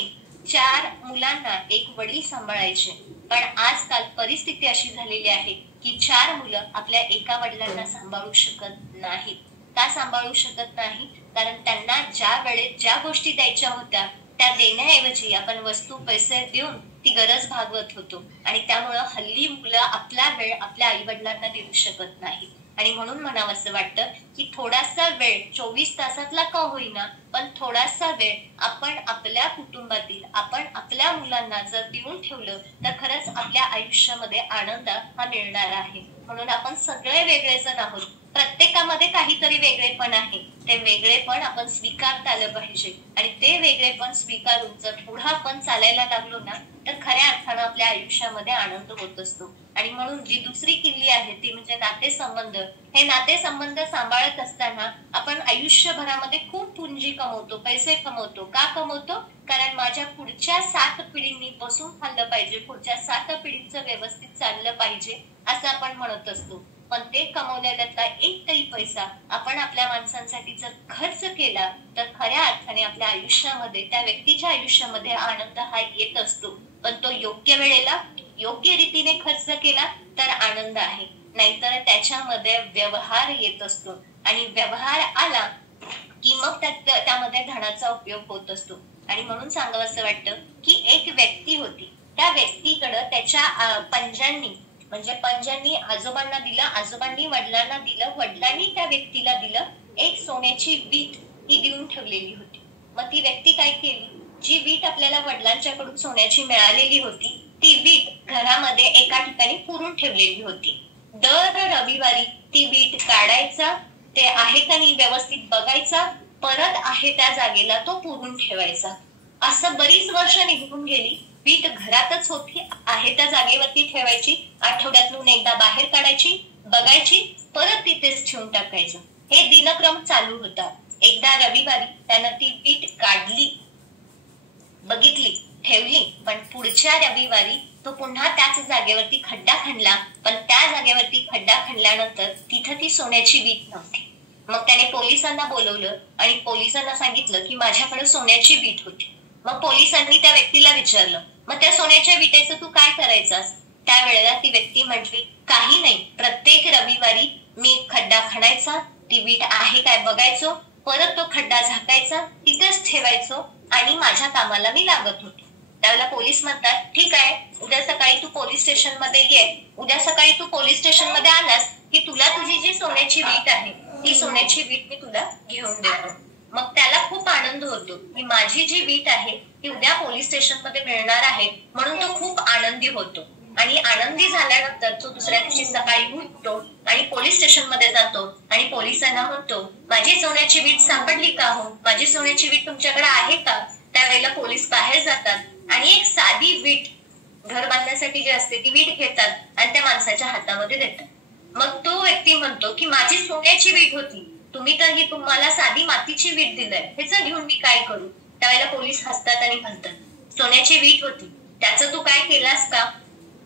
4 मुलांना एक वडील सांभाळायचे, पण आजकाल परिस्थिती अशी झालेली आहे की 4 मुलं आपल्या एका वडिलांना सांभाळू शकत नाहीत. का सांभाळू शकत नाही? कारण त्यांना ज्या वेळेत ज्या गोष्टी द्यायच्या होत्या त्या देण्याऐवजी आपण वस्तू पैसे देऊन ती गरज भागवत होतो आणि त्यामुळं हल्ली मुलं आपला वेळ आपल्या आई वडिलांना देऊ शकत नाही. आणि म्हणून म्हणावं असं वाटतं की थोडासा वेळ 24 तासातला का होईना पण थोडासा वेळ आपण आपल्या कुटुंबातील आपण आपल्या मुलांना जर देऊन ठेवलं तर खरंच आपल्या आयुष्यामध्ये आनंद हा मिळणार आहे. म्हणून आपण सगळे वेगळे जण आहोत, प्रत्येकामध्ये काहीतरी वेगळेपण आहे, ते वेगळेपण आपण स्वीकारता आलं पाहिजे आणि ते वेगळेपण स्वीकारून जर पुढे आपण चालायला लागलो ना तर खऱ्या अर्थानं आपल्या आयुष्यामध्ये आनंद होत असतो. आणि म्हणून जी दुसरी किल्ली आहे ती म्हणजे नातेसंबंध. हे नातेसंबंध सांभाळत असताना आपण आयुष्यभरामध्ये खूप पुंजी कमवतो, पैसे कमवतो. का कमवतो? कारण माझ्या पुढच्या 7 पिढींनी बसून खाल्लं पाहिजे, पुढच्या 7 पिढींचं व्यवस्थित चाललं पाहिजे असं आपण म्हणत असतो. पण ते कमवलेल्यातला एक तरी पैसा आपण आपल्या माणसांसाठी जर खर्च केला तर खऱ्या अर्थाने आपल्या आयुष्यामध्ये त्या व्यक्तीच्या आयुष्यामध्ये आनंद हा येत असतो. पण तो योग्य वेळेला योग्य रीतीने खर्च केला तर आनंद आहे, नाहीतर त्याच्यामध्ये व्यवहार येत असतो आणि व्यवहार आला की मग त्यामध्ये धनाचा उपयोग होत असतो. आणि म्हणून सांगावं असं वाटतं की एक व्यक्ती होती, त्या व्यक्तीकडं त्याच्या पंजांनी म्हणजे पंजांनी आजोबांना दिलं, आजोबांनी वडिलांना दिलं, वडिलांनी त्या व्यक्तीला दिलं एक सोन्याची वीट ही देऊन ठेवलेली होती. मग ती व्यक्ती काय केली, जी वीट आपल्याला वडिलांच्याकडून सोन्याची मिळालेली होती ती वीट घरामध्ये एका ठिकाणी पुरून ठेवलेली होती. दर रविवारी ती वीट काढायचा, ते आहे का नाही व्यवस्थित बघायचा, परत आहे त्या जागेला तो पुरून ठेवायचा. असं बरीच वर्ष निघून गेली, वीट घरातच होती, आहे त्या जागेवरती ठेवायची, आठवड्यातून एकदा बाहेर काढायची, बघायची, परत तिथेच ठेवून टाकायचं. हे दिनक्रम चालू होता. एकदा रविवारी त्यानं ती वीट काढली, बघितली, ठेवली, पण पुढच्या रविवारी तो पुन्हा त्याच जागेवरती खड्डा खणला, पण त्या जागेवरती खड्डा खणल्यानंतर तिथं ती सोन्याची वीट नव्हती. मग त्याने पोलिसांना बोलवलं आणि पोलिसांना सांगितलं की माझ्याकडे सोन्याची वीट होती. मग पोलिसांनी त्या व्यक्तीला विचारलं, मग त्या सोन्याच्या विटेचं तू काय करायचास? त्यावेळेला ती व्यक्ती म्हटली, काही नाही, प्रत्येक रविवारी मी खड्डा खणायचा, ती वीट आहे काय बघायचो, परत तो खड्डा झाकायचा, तिथेच ठेवायचो आणि माझ्या कामाला मी लागत होतो. त्यावेळेला पोलीस म्हणतात, ठीक आहे, उद्या सकाळी तू पोलीस स्टेशन मध्ये ये. उद्या सकाळी तू पोलीस स्टेशन मध्ये आलास की तुला तुझी जी सोन्याची वीट आहे ती सोन्याची वीट मी तुला घेऊन देतो. मग त्याला खूप आनंद होतो की माझी जी वीट आहे ती उद्या पोलीस स्टेशन मध्ये मिळणार आहे, म्हणून तो खूप आनंदी होतो. आणि आनंदी झाल्यानंतर तो दुसऱ्या दिवशी सकाळी उठतो आणि पोलीस स्टेशन मध्ये जातो आणि पोलिसांना म्हणतो, माझी सोन्याची वीट सापडली का हो, माझी सोन्याची वीट तुमच्याकडे आहे का? त्यावेळेला पोलीस बाहेर जातात आणि एक साधी वीट, घर बांधण्यासाठी जी असते ती वीट घेतात आणि त्या माणसाच्या हातामध्ये देतात. मग तो व्यक्ती म्हणतो की माझी सोन्याची वीट होती, तुम्ही तर ही तुम्हाला साधी मातीची वीट दिलंय, ह्याचं घेऊन मी काय करू? त्यावेळेला पोलीस हसतात आणि म्हणतात, सोन्याची वीट होती, त्याचं तू काय केलास का?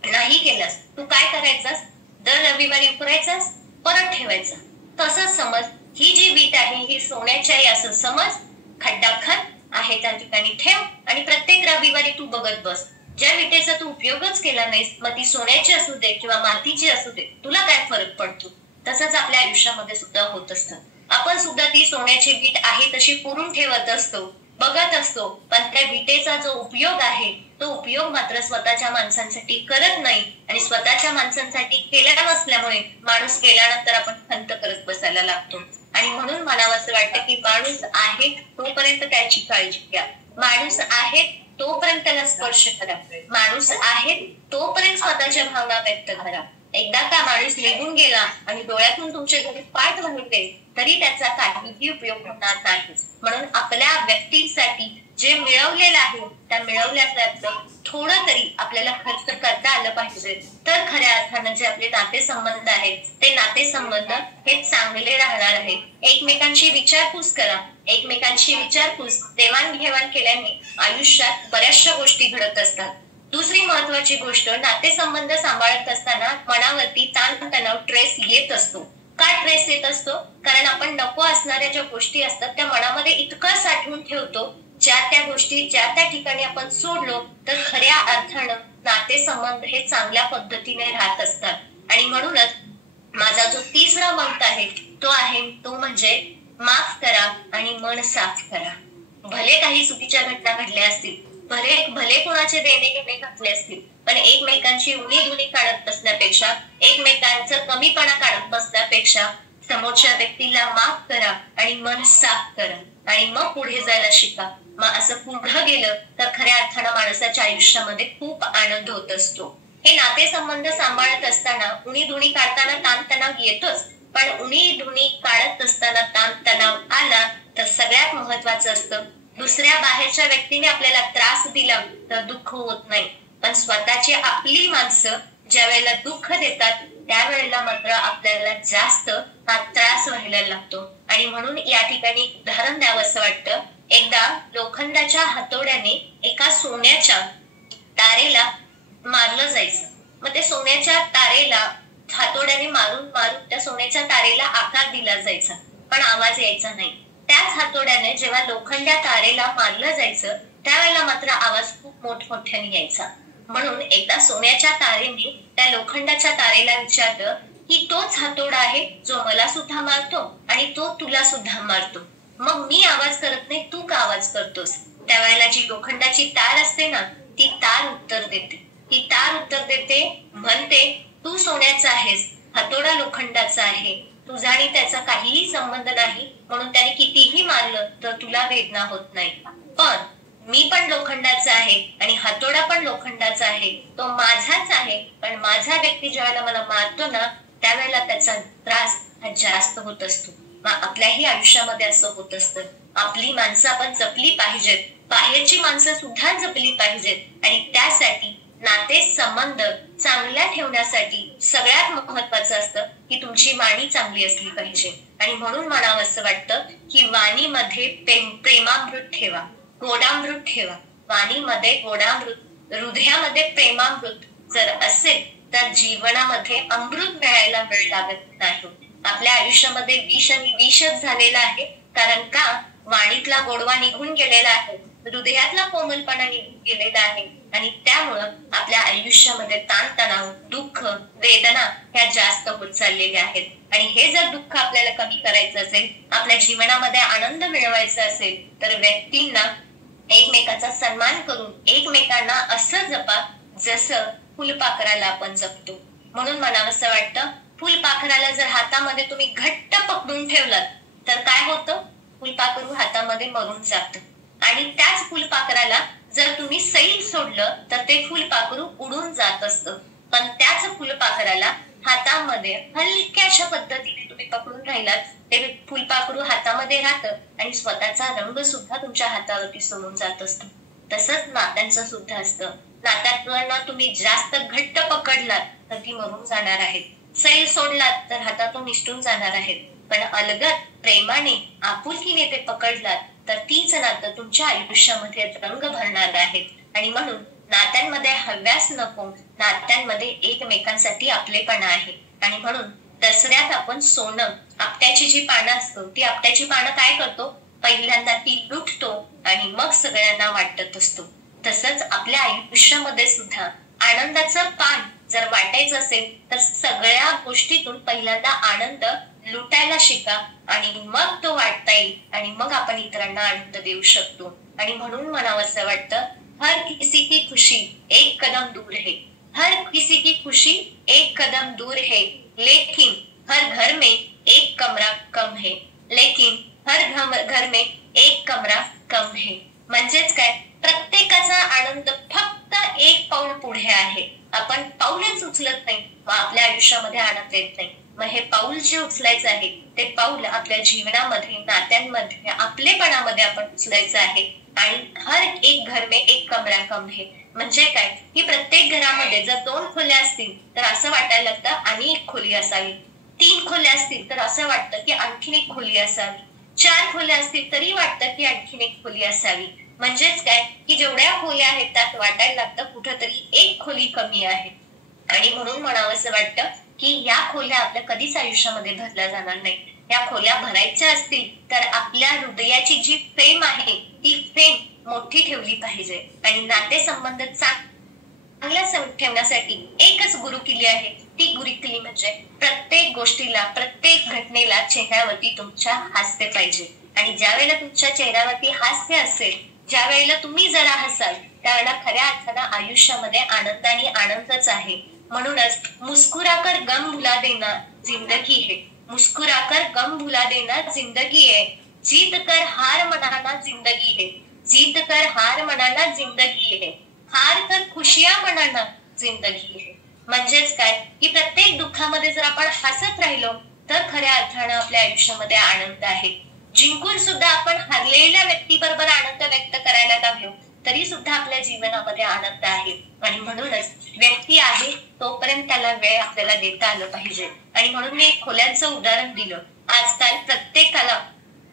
नाही केलास. तू काय करायचास? दर रविवारी उकरायचास, परत ठेवायचा. तसंच समज ही जी वीट आहे ही सोन्याची आहे असं समज, खड्डा खण, आहे त्या ठिकाणी ठेव आणि प्रत्येक रविवारी तू बघत बस. ज्या विटेचा तू उपयोगच केला नाहीस, मग ती सोन्याची असू दे किंवा मातीची असू दे, तुला काय फरक पडतो? तसंच आपल्या आयुष्यामध्ये सुद्धा होत असतं. आपण सुद्धा ती सोन्याची वीट आहे तशी पुरून ठेवत असतो, बघत असतो, पण त्या विटेचा जो उपयोग आहे तो उपयोग मात्र स्वतःच्या माणसांसाठी करत नाही आणि स्वतःच्या माणसांसाठी केलेला नसल्यामुळे माणूस गेल्यानंतर आपण खंत करत बसायला लागतो. आणि म्हणून मला असं वाटतं की माणूस आहे तोपर्यंत त्याची काळजी घ्या, माणूस आहे तोपर्यंत त्याला स्पर्श करा, माणूस आहे तोपर्यंत स्वतःच्या भावना व्यक्त करा. एकदा का माणूस निघून गेला आणि डोळ्यातून तुमच्या घरी पाठ वाहते तरी त्याचा काहीही उपयोग होणार नाही. म्हणून आपल्या व्यक्तीसाठी जे मिळवलेलं आहे त्या मिळवल्याचं थोडं तरी आपल्याला खर्च करता आलं पाहिजे, तर खऱ्या अर्थानं जे आपले नातेसंबंध आहेत ते नातेसंबंध हे चांगले राहणार आहेत. एकमेकांची विचारपूस करा, एकमेकांची विचारपूस देवाणघेवाण केल्याने आयुष्यात बऱ्याचशा गोष्टी घडत असतात. दुसरी महत्वाची गोष्ट, नातेसंबंध सांभाळत असताना मनावरती ताणतणाव ट्रेस येत असतो. का ट्रेस येत असतो? कारण आपण नको असणाऱ्या ज्या गोष्टी असतात त्या मनामध्ये इतकं साठवून ठेवतो, ज्या त्या गोष्टी ज्या त्या ठिकाणी आपण सोडलो तर खऱ्या अर्थानं नातेसंबंध हे चांगल्या पद्धतीने राहत असतात. आणि म्हणूनच माझा जो तिसरा मंत्र आहे तो म्हणजे माफ करा आणि मन साफ करा. भले काही चुकीच्या घटना घडल्या असतील भले भले कोणाचे देणे घेणे घातले असतील, पण एकमेकांची उणी धुणी काढत बसण्यापेक्षा, एकमेकांचं कमीपणा काढत बसण्यापेक्षा समोरच्या व्यक्तीला माफ करा आणि मन साफ करा आणि मग पुढे जायला शिका. मग असं पुढे गेलं तर खऱ्या अर्थानं माणसाच्या आयुष्यामध्ये खूप आनंद होत असतो. हे नातेसंबंध सांभाळत असताना उणी धुणी काढताना ताणतणाव येतोच, पण उणी धुणी काढत असताना ताणतणाव आला तर सगळ्यात महत्वाचं असतं, दुसऱ्या बाहेरच्या व्यक्तीने आपल्याला त्रास दिला तर दुःख होत नाही, पण स्वतःची आपली माणसं ज्या वेळेला दुःख देतात त्यावेळेला मात्र आपल्याला जास्त हा त्रास व्हायला लागतो. आणि म्हणून या ठिकाणी उदाहरण द्यावं असं वाटतं. एकदा लोखंडाच्या हातोड्याने एका सोन्याच्या तारेला मारलं जायचं. मग ते सोन्याच्या तारेला हातोड्याने मारून मारून त्या सोन्याच्या तारेला आकार दिला जायचा, पण आवाज यायचा नाही. त्याच हातोड्याने जेव्हा लोखंड्या तारेला मारलं जायचं त्यावेळेला मात्र आवाज खूप मोठमोठ्याने यायचा. म्हणून एकदा सोन्याच्या तारेने त्या लोखंडाच्या तारेला विचारलं की तोच हातोडा आहे जो मला सुद्धा मारतो आणि तो तुला सुद्धा मारतो, मग मी आवाज करत नाही, तू का आवाज करतोस? त्यावेळेला जी लोखंडाची तार असते ना, ती तार उत्तर देते. ती तार उत्तर देते, म्हणते तू सोन्याचा आहेस, हातोडा लोखंडाचा आहे, तुझा आणि त्याचा काहीही संबंध नाही, म्हणून त्याने कितीही मारलं तर तुला वेदना होत नाही. पण मी पण लोखंडाचा आहे आणि हातोडा पण लोखंडाचा आहे, तो माझाच आहे, पण माझा व्यक्ती ज्यावेळेला मला मारतो ना त्यावेळेला त्याचा त्रास हा जास्त होत असतो. मग आपल्याही आयुष्यामध्ये असं होत असतं. आपली माणसं आपण जपली पाहिजेत, बाहेरची माणसं सुद्धा जपली पाहिजेत आणि त्यासाठी नाते संबंध चांगल्या ठेवण्यासाठी सगळ्यात महत्वाचं असतं की तुमची वाणी चांगली असली पाहिजे. आणि म्हणून म्हणावं असं वाटतं की वाणीमध्ये प्रेमामृत ठेवा, गोडामृत ठेवा. वाणीमध्ये गोडामृत, हृदयामध्ये प्रेमामृत जर असेल तर जीवनामध्ये अमृत मिळायला वेळ लागत नाही. आपल्या आयुष्यामध्ये विष आणि विषच झालेलं आहे, कारण का वाणीतला गोडवा निघून गेलेला आहे, हृदयातला कोमलपणा निघून गेलेला आहे आणि त्यामुळं आपल्या आयुष्यामध्ये ताणतणाव, दुःख, वेदना ह्या जास्त होत चाललेल्या आहेत. आणि हे जर दुःख आपल्याला कमी करायचं असेल, आपल्या जीवनामध्ये आनंद मिळवायचा असेल तर व्यक्तींना एकमेकाचा सन्मान करून एकमेकांना असं जपा जसं फुलपाखराला आपण जपतो. म्हणून मला असं वाटतं, फुलपाखराला जर हातामध्ये तुम्ही घट्ट पकडून ठेवलात तर काय होतं, फुलपाखरू हातामध्ये मरून जातं. आणि त्याच फुलपाखराला जर तुम्ही सैल सोडलं तर ते फुलपाखरू उडून जात असतं. पण त्याच फुलपाखराला हातामध्ये हलक्याशा पद्धतीने तुम्ही पकडून राहिलात, ते फुलपाखरू हातामध्ये राहतं आणि स्वतःचा रंग सुद्धा तुमच्या हातावरती सोडून जात असतो. तसंच नात्यांचं सुद्धा असतं. नात्यांना तुम्ही जास्त घट्ट पकडलात तर ती मरून जाणार आहेत, सैल सोडलात तर हातातून निसटून जाणार आहेत. पण अलगद प्रेमाने आपुलकीने ते पकडलात तर तीच नातं तुमच्या आयुष्यामध्ये रंग भरणार आहेत. आणि म्हणून नात्यांमध्ये हव्यास नको, नात्यांमध्ये एकमेकांसाठी आपलेपणा आहे. आणि म्हणून दसऱ्यात आपण सोनं, आपट्याची जी पानं असतो ती आपट्याची पानं काय करतो, पहिल्यांदा ती लुटतो आणि मग सगळ्यांना वाटत असतो. तसंच आपल्या आयुष्यामध्ये सुद्धा आनंदाचं पान जर वाटायचं असेल तर सगळ्या गोष्टीतून पहिल्यांदा आनंद लुटायला शिका आणि मग तो वाटता येईल आणि मग आपण इतरांना आनंद देऊ शकतो. आणि म्हणून म्हणावं असं वाटतं, हर किसी की खुशी एक कदम दूर है, हर किसी की खुशी एक कदम दूर है, लेकिन हर घर में एक कमरा कम है, लेकिन हर घर में एक कमरा कम है. म्हणजेच काय, प्रत्येकाचा आनंद फक्त एक पाऊल पुढे आहे. आपण पाऊलच उचलत नाही, मग आपल्या आयुष्यामध्ये आनंद येत नाही. मग हे पाऊल जे उचलायचं आहे ते पाऊल आपल्या जीवनामध्ये, नात्यांमध्ये, आपलेपणामध्ये आपण उचलायचं आहे. आणि हर एक घर में एक कमरा कम है म्हणजे काय, की प्रत्येक घरामध्ये जर 2 खोल्या असतील तर असं वाटायला लागतं आणि एक खोली असावी, 3 खोल्या असतील तर असं वाटतं की आणखीन एक खोली असावी, 4 खोल्या असतील तरी वाटतं की आणखीन एक खोली असावी. म्हणजेच काय, की जेवढ्या खोल्या आहेत त्यात वाटायला लागतं कुठंतरी एक खोली कमी आहे. आणि म्हणून म्हणावं असं वाटतं की या खोल्या आपल्या कधीच आयुष्यामध्ये भरल्या जाणार नाही. या खोल्या भरायच्या असतील तर आपल्या हृदयाची जी फ्रेम आहे ती फ्रेम मोठी ठेवली पाहिजे. आणि नातेसंबंध चांगल्या ठेवण्यासाठी एकच गुरुकिल्ली आहे, ती गुरुकिल्ली म्हणजे प्रत्येक गोष्टीला, प्रत्येक घटनेला चेहऱ्यावरती तुमच्या हास्य पाहिजे. आणि ज्या वेळेला तुमच्या चेहऱ्यावरती हास्य असेल, ज्या वेळेला तुम्ही जरा हसाल त्यावेळेला खऱ्या अर्थानं आयुष्यामध्ये आनंद आणि आनंदच आहे. म्हणूनच मुस्कुराकर गम भुला देना जिंदगी है, मुस्कुराकर गम भुला देना जिंदगी है, जीत कर हार मनाना जिंदगी है, जीत कर हार मनाना जिंदगी है, हार कर खुशियां मनाना जिंदगी है. म्हणजेच काय की प्रत्येक दुःखामध्ये जर आपण हसत राहिलो तर खऱ्या अर्थानं आपल्या आयुष्यामध्ये आनंद आहे. जिंकून सुद्धा आपण हरलेल्या व्यक्तीबरोबर आनंद व्यक्त करायला लागलो तरी सुद्धा आपल्या जीवनामध्ये आनंद आहे. आणि म्हणूनच व्यक्ती आहे तोपर्यंत त्याला वेळ आपल्याला देता आलं पाहिजे. आणि म्हणून मी एक खोल्यांचं उदाहरण दिलं. आजकाल प्रत्येकाला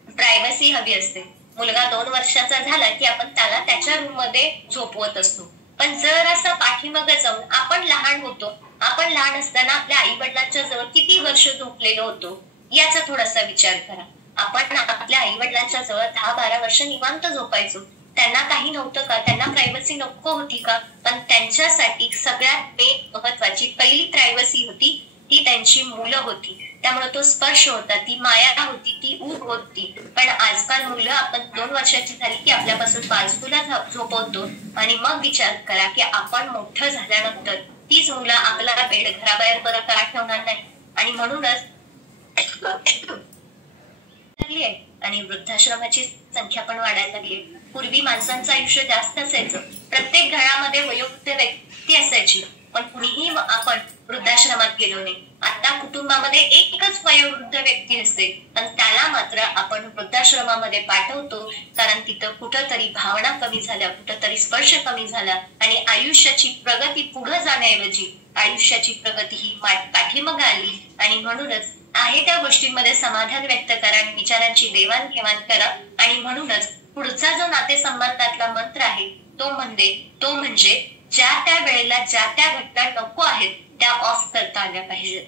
प्रायव्हसी हवी असते. मुलगा 2 वर्षाचा झाला की आपण त्याला त्याच्या रूम मध्ये झोपवत असतो. पण जर असं पाठीमागे जाऊन आपण लहान होतो, आपण लहान असताना आपल्या आई वडिलांच्या जवळ किती वर्ष झोपलेलो होतो याचा थोडासा विचार करा. आपण आपल्या आई वडिलांच्या जवळ 10-12 वर्ष निवांत झोपायचो. त्यांना काही नव्हतं का? त्यांना प्रायव्हसी नको होती का? पण त्यांच्यासाठी सगळ्यात महत्वाची पहिली प्रायव्हसी होती ती त्यांची मुलं होती. त्यामुळे तो स्पर्श होता, ती माया होती, ती ऊब होती. पण आजकाल मुलं आपण 2 वर्षाची झाली की आपल्यापासून बाजूला झोपवतो. आणि मग विचार करा की आपण मोठं झाल्यानंतर तीच मुलं आपला बेड घराबाहेर परत ठेवणार नाही. आणि म्हणूनच आणि वृद्धाश्रमाची संख्या पण वाढायला लागली. पूर्वी माणसांचं आयुष्य जास्त असायचं, प्रत्येक घरामध्ये वयोवृद्ध व्यक्ती असायची, पण कुणीही आपण वृद्धाश्रमात गेलो नाही. आता कुटुंबामध्ये एकच वयोवृद्ध व्यक्ती असते पण त्याला मात्र आपण वृद्धाश्रमामध्ये पाठवतो. कारण तिथं कुठंतरी भावना कमी झाल्या, कुठंतरी स्पर्श कमी झाला आणि आयुष्याची प्रगती पुढे जाण्याऐवजी आयुष्याची प्रगती ही पाठीमागे आली. आणि म्हणूनच आहे त्या गोष्टींमध्ये समाधान व्यक्त करा आणि विचारांची देवाणघेवाण करा. आणि म्हणूनच पुढचा जो नातेसंबंधातला मंत्र आहे तो म्हणजे ज्या त्या वेळेला ज्या त्या घटना नको आहेत त्या ऑफ करता आल्या पाहिजेत.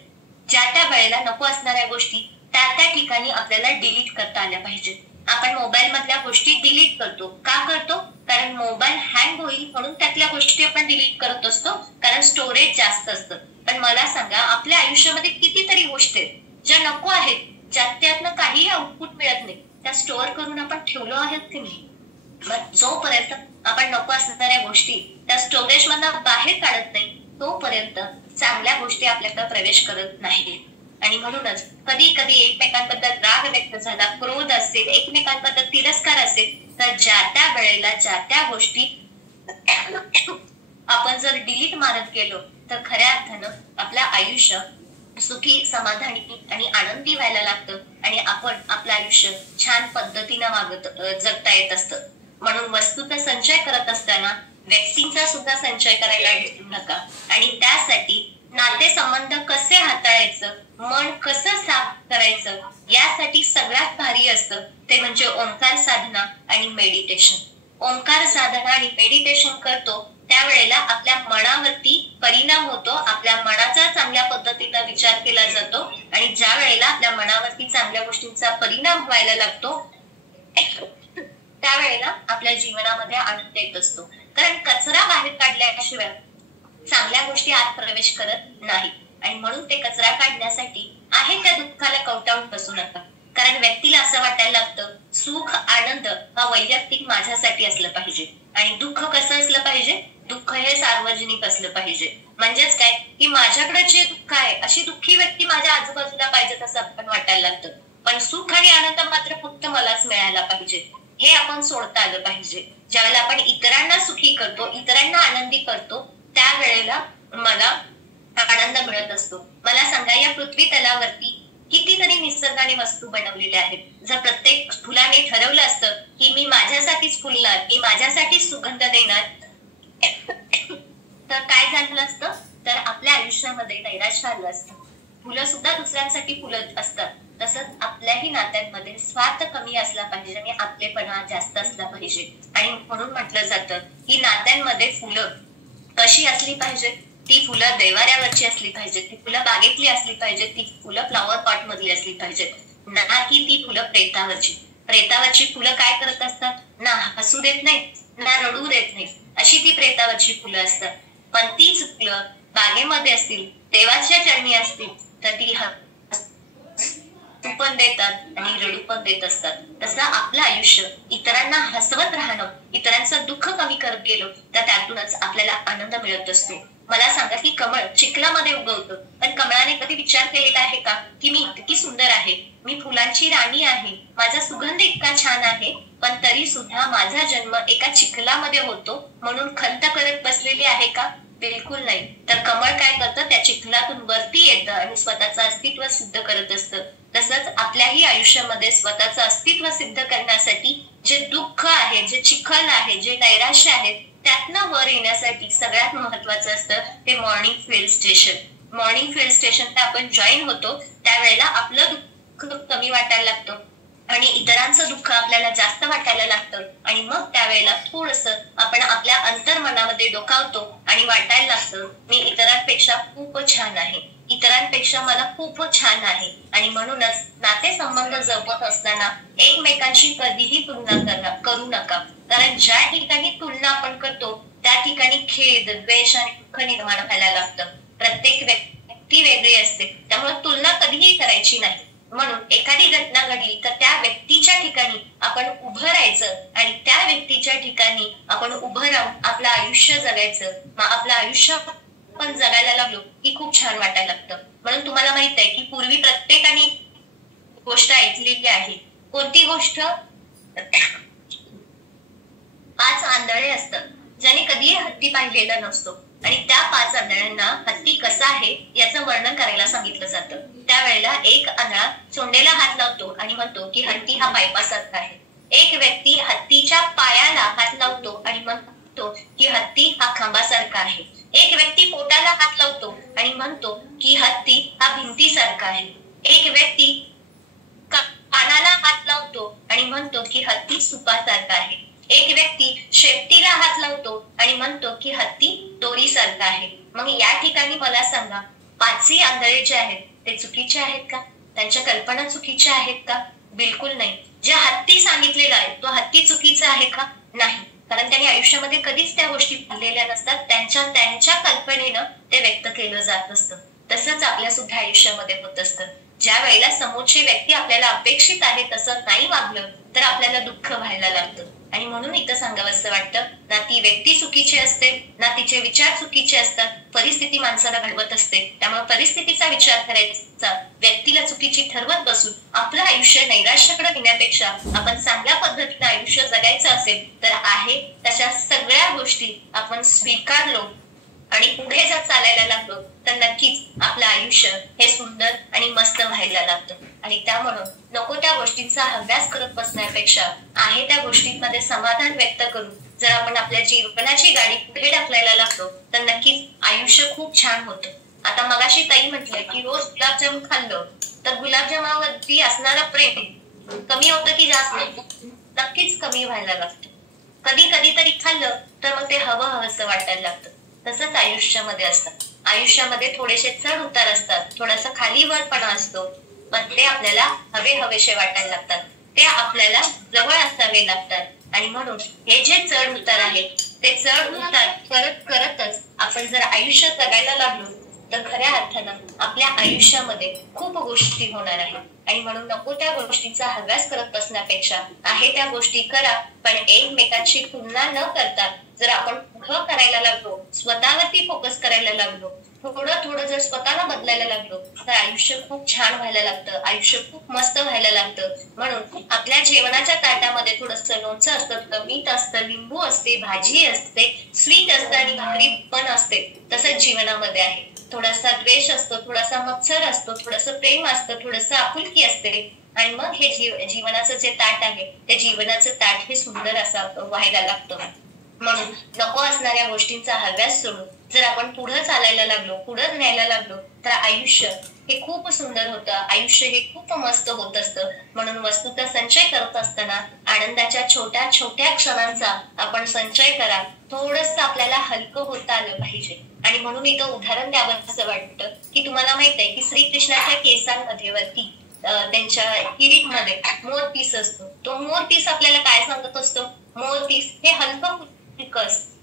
ज्या त्या वेळेला नको असणाऱ्या गोष्टी त्या त्या ठिकाणी आपल्याला डिलीट करता आल्या पाहिजेत. आपण मोबाईल मधल्या गोष्टी डिलीट करतो. का करतो? कारण मोबाईल हँग होईल म्हणून त्यातल्या गोष्टी आपण डिलीट करत असतो, कारण स्टोरेज जास्त असतं. पण मला सांगा, आपल्या आयुष्यामध्ये कितीतरी गोष्टी आहेत ज्या नको आहेत, त्यातनं काहीही आउटपुट मिळत नाही, त्या स्टोअर करून आपण ठेवलो आहेत की नाही? मग जोपर्यंत आपण नको असणाऱ्या गोष्टी त्या स्टोरेज मधनं बाहेर काढत नाही तोपर्यंत चांगल्या गोष्टी आपल्याकडे प्रवेश करत नाहीत. आणि म्हणूनच कधी कधी एकमेकांबद्दल राग व्यक्त झाला, क्रोध असेल, एकमेकांबद्दल तिरस्कार असेल तर ज्या त्या वेळेला ज्या त्या गोष्टी आपण जर डिलीट मारत गेलो तर खऱ्या अर्थानं आपलं आयुष्य सुखी, समाधानी आणि आनंदी व्हायला लागतं आणि आपण आपलं आयुष्य छान पद्धतीनं जगता येत असतं. म्हणून वस्तूचा संचय करत असताना व्यक्तींचा सुद्धा संचय करायला विसरू नका. आणि त्यासाठी नातेसंबंध कसे हाताळायचं, मन कसं साफ करायचं यासाठी सगळ्यात भारी असतं ते म्हणजे ओंकार साधना आणि मेडिटेशन. ओंकार साधना आणि मेडिटेशन करतो त्यावेळेला आपल्या मनावरती परिणाम होतो, आपल्या मनाचा चांगल्या पद्धतीने विचार केला जातो. आणि ज्या वेळेला आपल्या मनावरती चांगल्या गोष्टींचा परिणाम व्हायला लागतो त्यावेळेला आपल्या जीवनामध्ये आनंद येत असतो. कारण कचरा बाहेर काढल्याशिवाय चांगल्या गोष्टी आत प्रवेश करत नाही. आणि म्हणून ते कचरा काढण्यासाठी आहे त्या दुःखाला कवटाळून बसू नका. कारण व्यक्तीला असं वाटायला लागतं सुख, आनंद हा वैयक्तिक माझ्यासाठी असलं पाहिजे आणि दुःख कसं असलं पाहिजे? दुःख हे सार्वजनिक असलं पाहिजे. म्हणजेच काय की माझ्याकडे जे दुःख आहे अशी दुःखी व्यक्ती माझ्या आजूबाजूला पाहिजेत असं आपण वाटायला लागतं. पण सुख आणि आनंद मात्र फक्त मलाच मिळायला पाहिजे हे आपण सोडता आलं पाहिजे. ज्यावेळेला आपण इतरांना सुखी करतो, इतरांना आनंदी करतो त्यावेळेला मला आनंद मिळत असतो. मला सांगा, या पृथ्वी तलावरती कितीतरी निसर्गाने वस्तू बनवलेल्या आहेत. जर प्रत्येक फुलाने ठरवलं असतं की मी माझ्यासाठीच फुलणार, मी माझ्यासाठीच सुगंध देणार तर काय झालं असतं? तर आपल्या आयुष्यामध्ये नैराश्य आलं असतं. फुलं सुद्धा दुसऱ्यांसाठी फुलत असतात. तसंच आपल्याही नात्यांमध्ये स्वार्थ कमी असला पाहिजे आणि आपलेपणा जास्त असला पाहिजे. आणि म्हणून म्हटलं जातं की नात्यांमध्ये फुलं कशी असली पाहिजे? ती फुलं देवाऱ्यावरची असली पाहिजेत, ती फुलं बागेतली असली पाहिजेत, ती फुलं फ्लॉवर पॉट मधली असली पाहिजेत, ना की ती फुलं प्रेतावरची. प्रेतावरची फुलं काय करत असतात? ना हसू देत नाही, ना रडू देत नाही, अशी ती प्रेतावरची फुलं असतात. पण तीच फुलं बागेमध्ये असतील, देवाच्या चरणी असतील तर ती हसू पण देतात आणि रडू पण देत असतात. तसं आपलं आयुष्य इतरांना हसवत राहणं, इतरांचं दुःख कमी करत गेलो तर त्यातूनच आपल्याला आनंद मिळत असतो. मला सांगा की कमळ चिखलामध्ये उगवतं, पण कमळाने कधी विचार केलेला आहे का की मी इतकी सुंदर आहे, मी फुलांची राणी आहे, माझा सुगंध इतका छान आहे, पण तरी सुद्धा माझा जन्म एका चिखलामध्ये होतो म्हणून खंत करत बसलेली आहे का? बिलकुल नाही. तर कमळ काय करतं, त्या चिखलातून वरती येतं आणि स्वतःचं अस्तित्व सिद्ध करत असतं. तसंच आपल्याही आयुष्यामध्ये स्वतःचं अस्तित्व सिद्ध करण्यासाठी जे दुःख आहे, जे चिखल आहे, जे नैराश्य आहे, त्यातनं वर येण्यासाठी सगळ्यात महत्वाचं असतं ते morning field station. Morning field स्टेशनला आपण जॉईन होतो त्यावेळेला आपलं दुःख कमी वाटायला लागतं आणि इतरांचं दुःख आपल्याला जास्त वाटायला लागतं आणि मग त्यावेळेला थोडंसं आपण आपल्या अंतर्मनामध्ये डोकावतो आणि वाटायला लागतं मी इतरांपेक्षा खूप छान आहे, इतरांपेक्षा मला खूप छान आहे. आणि म्हणूनच नातेसंबंध जपत असताना एकमेकांशी कधीही तुलना करू नका, कारण ज्या ठिकाणी तुलना आपण करतो त्या ठिकाणी खेद, द्वेष आणि दुःख निर्माण व्हायला लागतं. प्रत्येक व्यक्ती वेगळी असते, त्यामुळे तुलना कधीही करायची नाही. म्हणून एखादी घटना घडली तर त्या व्यक्तीच्या ठिकाणी आपण उभं राहायचं आणि त्या व्यक्तीच्या ठिकाणी आपण उभं राहून आपलं आयुष्य जगायचं. मग आपलं आयुष्य आपण जगायला लागलो की खूप छान वाटायला लागतं. म्हणून तुम्हाला माहित आहे की पूर्वी प्रत्येकाने गोष्ट ऐकलेली आहे. कोणती गोष्ट? 5 आंधळे असतात ज्याने कधीही हत्ती पाहिलेला नसतो आणि त्या 5 आंधळ्यांना हत्ती कसा आहे याचं वर्णन करायला सांगितलं जातं. त्यावेळेला एक आंधळा सोंडेला हात लावतो आणि म्हणतो की हत्ती हा पाईपासारखा आहे. एक व्यक्ती हत्तीच्या पायाला हात लावतो आणि म्हणतो की हत्ती हा खांबासारखा आहे. एक व्यक्ती पोटाला हात लावतो आणि म्हणतो की हत्ती हा भिंतीसारखा आहे. एक व्यक्ती कानाला हात लावतो आणि म्हणतो की हत्ती सुपासारखा आहे. एक व्यक्ती शेपटीला हात लावतो आणि म्हणतो की हत्ती दोरीसारखा आहे. मग या ठिकाणी मला सांगा, 5ही आंधळे जे आहेत ते चुकीचे आहेत का? त्यांच्या कल्पना चुकीच्या आहेत का? बिलकुल नाही. जे हत्ती सांगितलेला आहे तो हत्ती चुकीचा आहे का? नाही, कारण त्यांनी आयुष्यामध्ये कधीच त्या गोष्टी पाहिलेल्या नसतात. त्यांच्या कल्पनेनं ते व्यक्त केलं जात असतं. तसंच आपल्या सुद्धा आयुष्यामध्ये होत असतं. ज्या वेळेला समोरची व्यक्ती आपल्याला अपेक्षित आहे तसं नाही वागलं तर आपल्याला दुःख व्हायला लागतं. आणि म्हणून इथं सांगावंसं वाटतं, ना ती व्यक्ती चुकीची असते, ना तिचे विचार चुकीचे असतात. परिस्थिती माणसाला घडवत असते. त्यामुळे परिस्थितीचा विचार करायचा, व्यक्तीला चुकीची ठरवत बसून आपलं आयुष्य नैराश्याकडे नेण्यापेक्षा आपण चांगल्या पद्धतीने आयुष्य जगायचं असेल तर आहे तशा सगळ्या गोष्टी आपण स्वीकारलो आणि पुढे जर चालायला लागलो तर नक्कीच आपलं आयुष्य हे सुंदर आणि मस्त व्हायला लागतं. आणि त्यामुळं नको त्या गोष्टींचा अभ्यास करत बसण्यापेक्षा आहे त्या गोष्टींमध्ये समाधान व्यक्त करून जर आपण आपल्या जीवनाची गाडी पुढे ढकलायला लागलो तर नक्कीच आयुष्य खूप छान होतं. आता मगाशी ताई म्हटलंय की रोज गुलाबजाम खाल्लं तर गुलाबजामावरती असणारं प्रेम कमी होतं की जास्त? नक्कीच कमी व्हायला लागतं. कधी कधीतरी खाल्लं तर मग ते हवं हवंसं वाटायला लागतं. तसंच आयुष्यामध्ये असतं. आयुष्यामध्ये थोडेसे चढ उतार असतात, थोडासा खाली वरपणा असतो, पण ते आपल्याला हवे हवेसे वाटायला लागतात, ते आपल्याला जवळ असावे लागतात. आणि म्हणून हे जे चढ उतार आहेत ते चढ उतार करत करतच आपण जर आयुष्य जगायला लागलो तर खऱ्या अर्थानं आपल्या आयुष्यामध्ये खूप गोष्टी होणार आहेत. आणि म्हणून नको त्या गोष्टींचा अभ्यास करत बसण्यापेक्षा आहे त्या गोष्टी करा, पण एकमेकांची तुलना न करता जर आपण पुढं करायला लागलो, स्वतःवरती फोकस करायला लागलो, थोडं थोडं जर स्वतःला बदलायला लागलो तर आयुष्य खूप छान व्हायला लागतं, आयुष्य खूप मस्त व्हायला लागतं. म्हणून आपल्या जेवणाच्या ताटामध्ये थोडंसं लोणचं असतं, मीठ असतं, लिंबू असते, भाजी असते, स्वीट असतं आणि भाकरी पण असते. तसंच जीवनामध्ये आहे. थोडासा द्वेष असतो, थोडासा मत्सर असतो, थोडंसं प्रेम असतं, थोडंसं आपुलकी असते. आणि मग हे जीवनाचं जे ताट आहे ते जीवनाचं ताट हे सुंदर असं व्हायला लागतं. म्हणून नको असणाऱ्या गोष्टींचा हव्यास सोडून जर आपण पुढे चालायला लागलो, पुढे न्यायला लागलो तर आयुष्य हे खूप सुंदर होतं, आयुष्य हे खूप मस्त होत असतं. म्हणून वस्तुतः संचय करत असताना आनंदाच्या छोट्या छोट्या क्षणांचा आपण संचय करा. थोडंसं आपल्याला हलकं होता आलं पाहिजे. आणि म्हणून इथं उदाहरण द्यावं असं वाटतं की तुम्हाला माहित आहे की श्रीकृष्णाच्या केसांमध्ये वरती त्यांच्या किरीटमध्ये मोरपीस असतो. तो मोरपीस आपल्याला काय सांगत असतो? मोरपीस हे हलकं असतं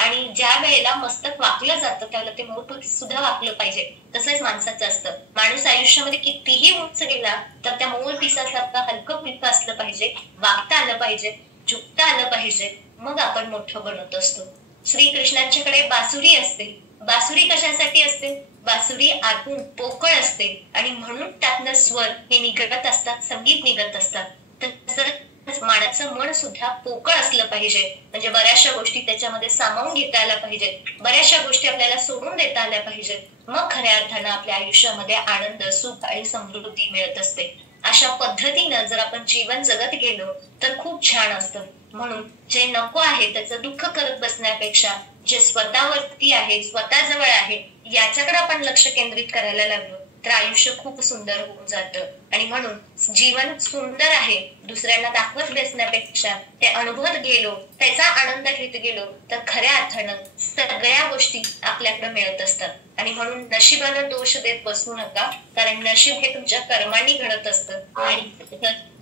आणि ज्या वेळेला मस्तक वाकलं जातं त्यावेळेला ते मोठं सुद्धा वाकलं पाहिजे. तसंच माणसाचं असतं. माणूस आयुष्यामध्ये कितीही उंच गेला तर त्या मोर पिसासारखं हलकं फुलकं असलं पाहिजे, वागता आलं पाहिजे, झुकता आलं पाहिजे, मग आपण मोठं बनत असतो. श्रीकृष्णांच्याकडे बासुरी असते. बासुरी कशासाठी असते? बासुरी आतून पोकळ असते आणि म्हणून त्यातनं स्वर हे निघत असतात, संगीत निघत असतात. तसंच माणसाचं मन सुद्धा पोकळ असलं पाहिजे. म्हणजे बऱ्याचशा गोष्टी त्याच्यामध्ये सामावून घेता आल्या पाहिजेत, बऱ्याचशा गोष्टी आपल्याला सोडून देता आल्या पाहिजेत. मग खऱ्या अर्थानं आपल्या आयुष्यामध्ये आनंद, सुख आणि समृद्धी मिळत असते. अशा पद्धतीनं जर आपण जीवन जगत गेलो तर खूप छान असतं. म्हणून जे नको आहे त्याचं दुःख करत बसण्यापेक्षा जे स्वतःवरती आहे, स्वतःजवळ आहे, याच्याकडे आपण लक्ष केंद्रित करायला लागलो तर आयुष्य खूप सुंदर होऊन जातं. आणि म्हणून जीवन सुंदर आहे दुसऱ्यांना दाखवत बसण्यापेक्षा ते अनुभवत गेलो, त्याचा आनंद घेत गेलो तर खऱ्या अर्थानं सगळ्या गोष्टी आपल्याकडे मिळत असतात. आणि म्हणून नशिबाला दोष देत बसू नका, कारण नशीब हे तुमच्या कर्मांनी घडत असतं. आणि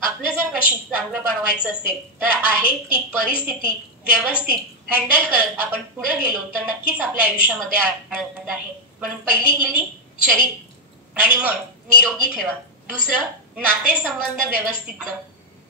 आपलं जर नशीब चांगलं बनवायचं असेल तर आहे ती परिस्थिती व्यवस्थित हँडल करत आपण पुढे गेलो तर नक्कीच आपल्या आयुष्यामध्ये आनंद आहे. म्हणून पहिली गेली शरीर आणि मन निरोगी ठेवा. दुसरं नातेसंबंध व्यवस्थित जपा.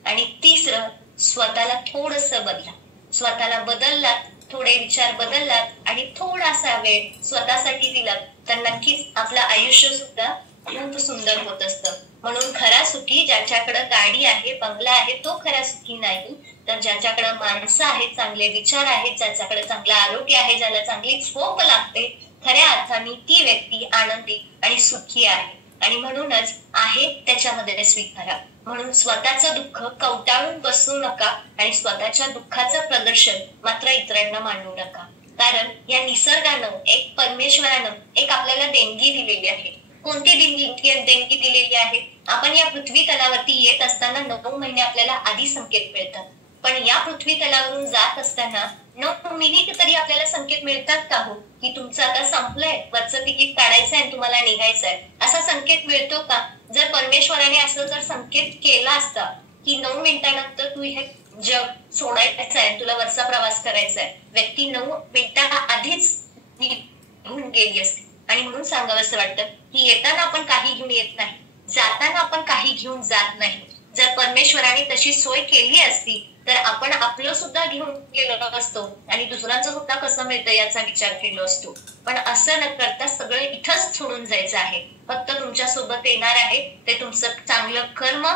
आणि तिसरं स्वतःला थोडंसं बदला. स्वतःला बदललात, थोडे विचार बदललात आणि थोडासा वेळ स्वतःसाठी दिलात तर नक्कीच आपलं आयुष्य सुद्धा खूप सुंदर होत असतं. म्हणून खरा सुखी ज्याच्याकडे गाडी आहे, बंगला आहे, तो खरा सुखी नाही, तर ज्याच्याकडे माणसं आहेत, चांगले विचार आहेत, ज्याच्याकडे चांगलं आरोग्य आहे, ज्याला चांगली झोप लागते, खऱ्या अर्थाने ती व्यक्ती आनंदी आणि सुखी आहे. आणि म्हणूनच आहे त्याच्यामध्ये स्वीकारा. म्हणून स्वतःचं दुःख कवटाळून बसू नका आणि स्वतःच्या दुःखाचं प्रदर्शन मात्र इतरांना मांडू नका. कारण या निसर्गानं, एक परमेश्वरानं एक आपल्याला देणगी दिलेली आहे. कोणती देणगी दिलेली आहे? आपण या पृथ्वी तलावरती येत असताना 9 महिने आपल्याला आधी संकेत मिळतात. पण या पृथ्वी तलावरून जात असताना 9 मिनिट तरी आपल्याला संकेत मिळतात का हो, की तुमचं आता संपलंय, वरचं तिकीट काढायचंय आणि तुम्हाला निघायचंय, असा संकेत मिळतो का? जर परमेश्वराने असं जर संकेत केला असता की 9 मिनिटानंतर तू हे जग सोडायचं आहे, तुला वरचा प्रवास करायचा आहे, व्यक्ती 9 मिनिटा आधीच निघून गेली असते. आणि म्हणून सांगावंसं वाटतं की येताना आपण काही घेऊन येत नाही, जाताना आपण काही घेऊन जात नाही. जर परमेश्वराने तशी सोय केली असती तर आपण आपलं सुद्धा घेऊन गेलो असतो आणि दुसऱ्यांचं सुद्धा कसं मिळतं याचा विचार केला असतो. पण असं न करता सगळं इथंच सोडून जायचं आहे. फक्त तुमच्या सोबत येणार आहे ते तुमचं चांगलं कर्म,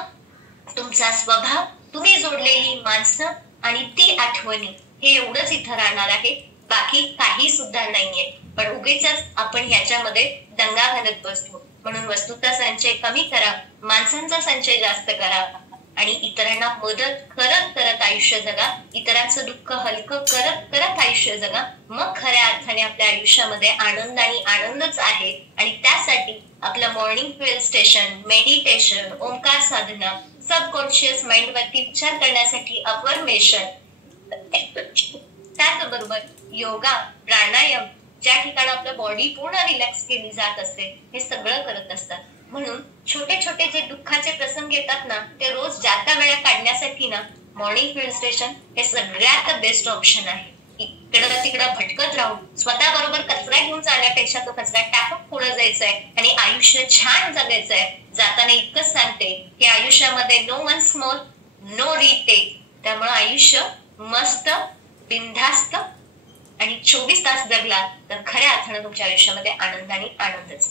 तुमचा स्वभाव, तुम्ही जोडलेली माणसं आणि ती आठवणी, हे एवढंच इथं राहणार आहे. बाकी काही सुद्धा नाहीये. पण उगीच आपण ह्याच्यामध्ये दंगा घालत बसतो. म्हणून वस्तूचा संचय कमी करा, माणसांचा संचय जास्त करा आणि इतरांना मदत करत करत आयुष्य जगा. इतरांचं दुःख हलकं करत करत आयुष्य जगा. मग खऱ्या अर्थाने आपल्या आयुष्यामध्ये आनंद आणि आनंदच आहे. आणि त्यासाठी आपलं मॉर्निंग फ्युएल स्टेशन, मेडिटेशन, ओंकार साधना, सबकॉन्शियस माइंड वरती विचार करण्यासाठी अफर्मेशन, त्याचबरोबर योगा, प्राणायाम, ज्या ठिकाणी आपलं बॉडी पूर्ण रिलॅक्स केली जात असते, हे सगळं करत असतात. म्हणून छोटे छोटे जे दुःखाचे प्रसंग येतात ना, ते रोज जाता वेळा काढण्यासाठी ना मॉर्निंग फ्युएल स्टेशन हे सगळ्यात बेस्ट ऑप्शन आहे. इकडं तिकडं भटकत राहून स्वतः बरोबर कचरा घेऊन जाण्यापेक्षा तो कचरा टाकत पुढे जायचंय आणि आयुष्य छान जगायचंय. जाताना इतकंच सांगते की आयुष्यामध्ये no once more, no retake. त्यामुळे आयुष्य मस्त, बिनधास्त आणि 24 तास जगला तर खऱ्या अर्थानं तुमच्या आयुष्यामध्ये आनंद आणि आनंदच.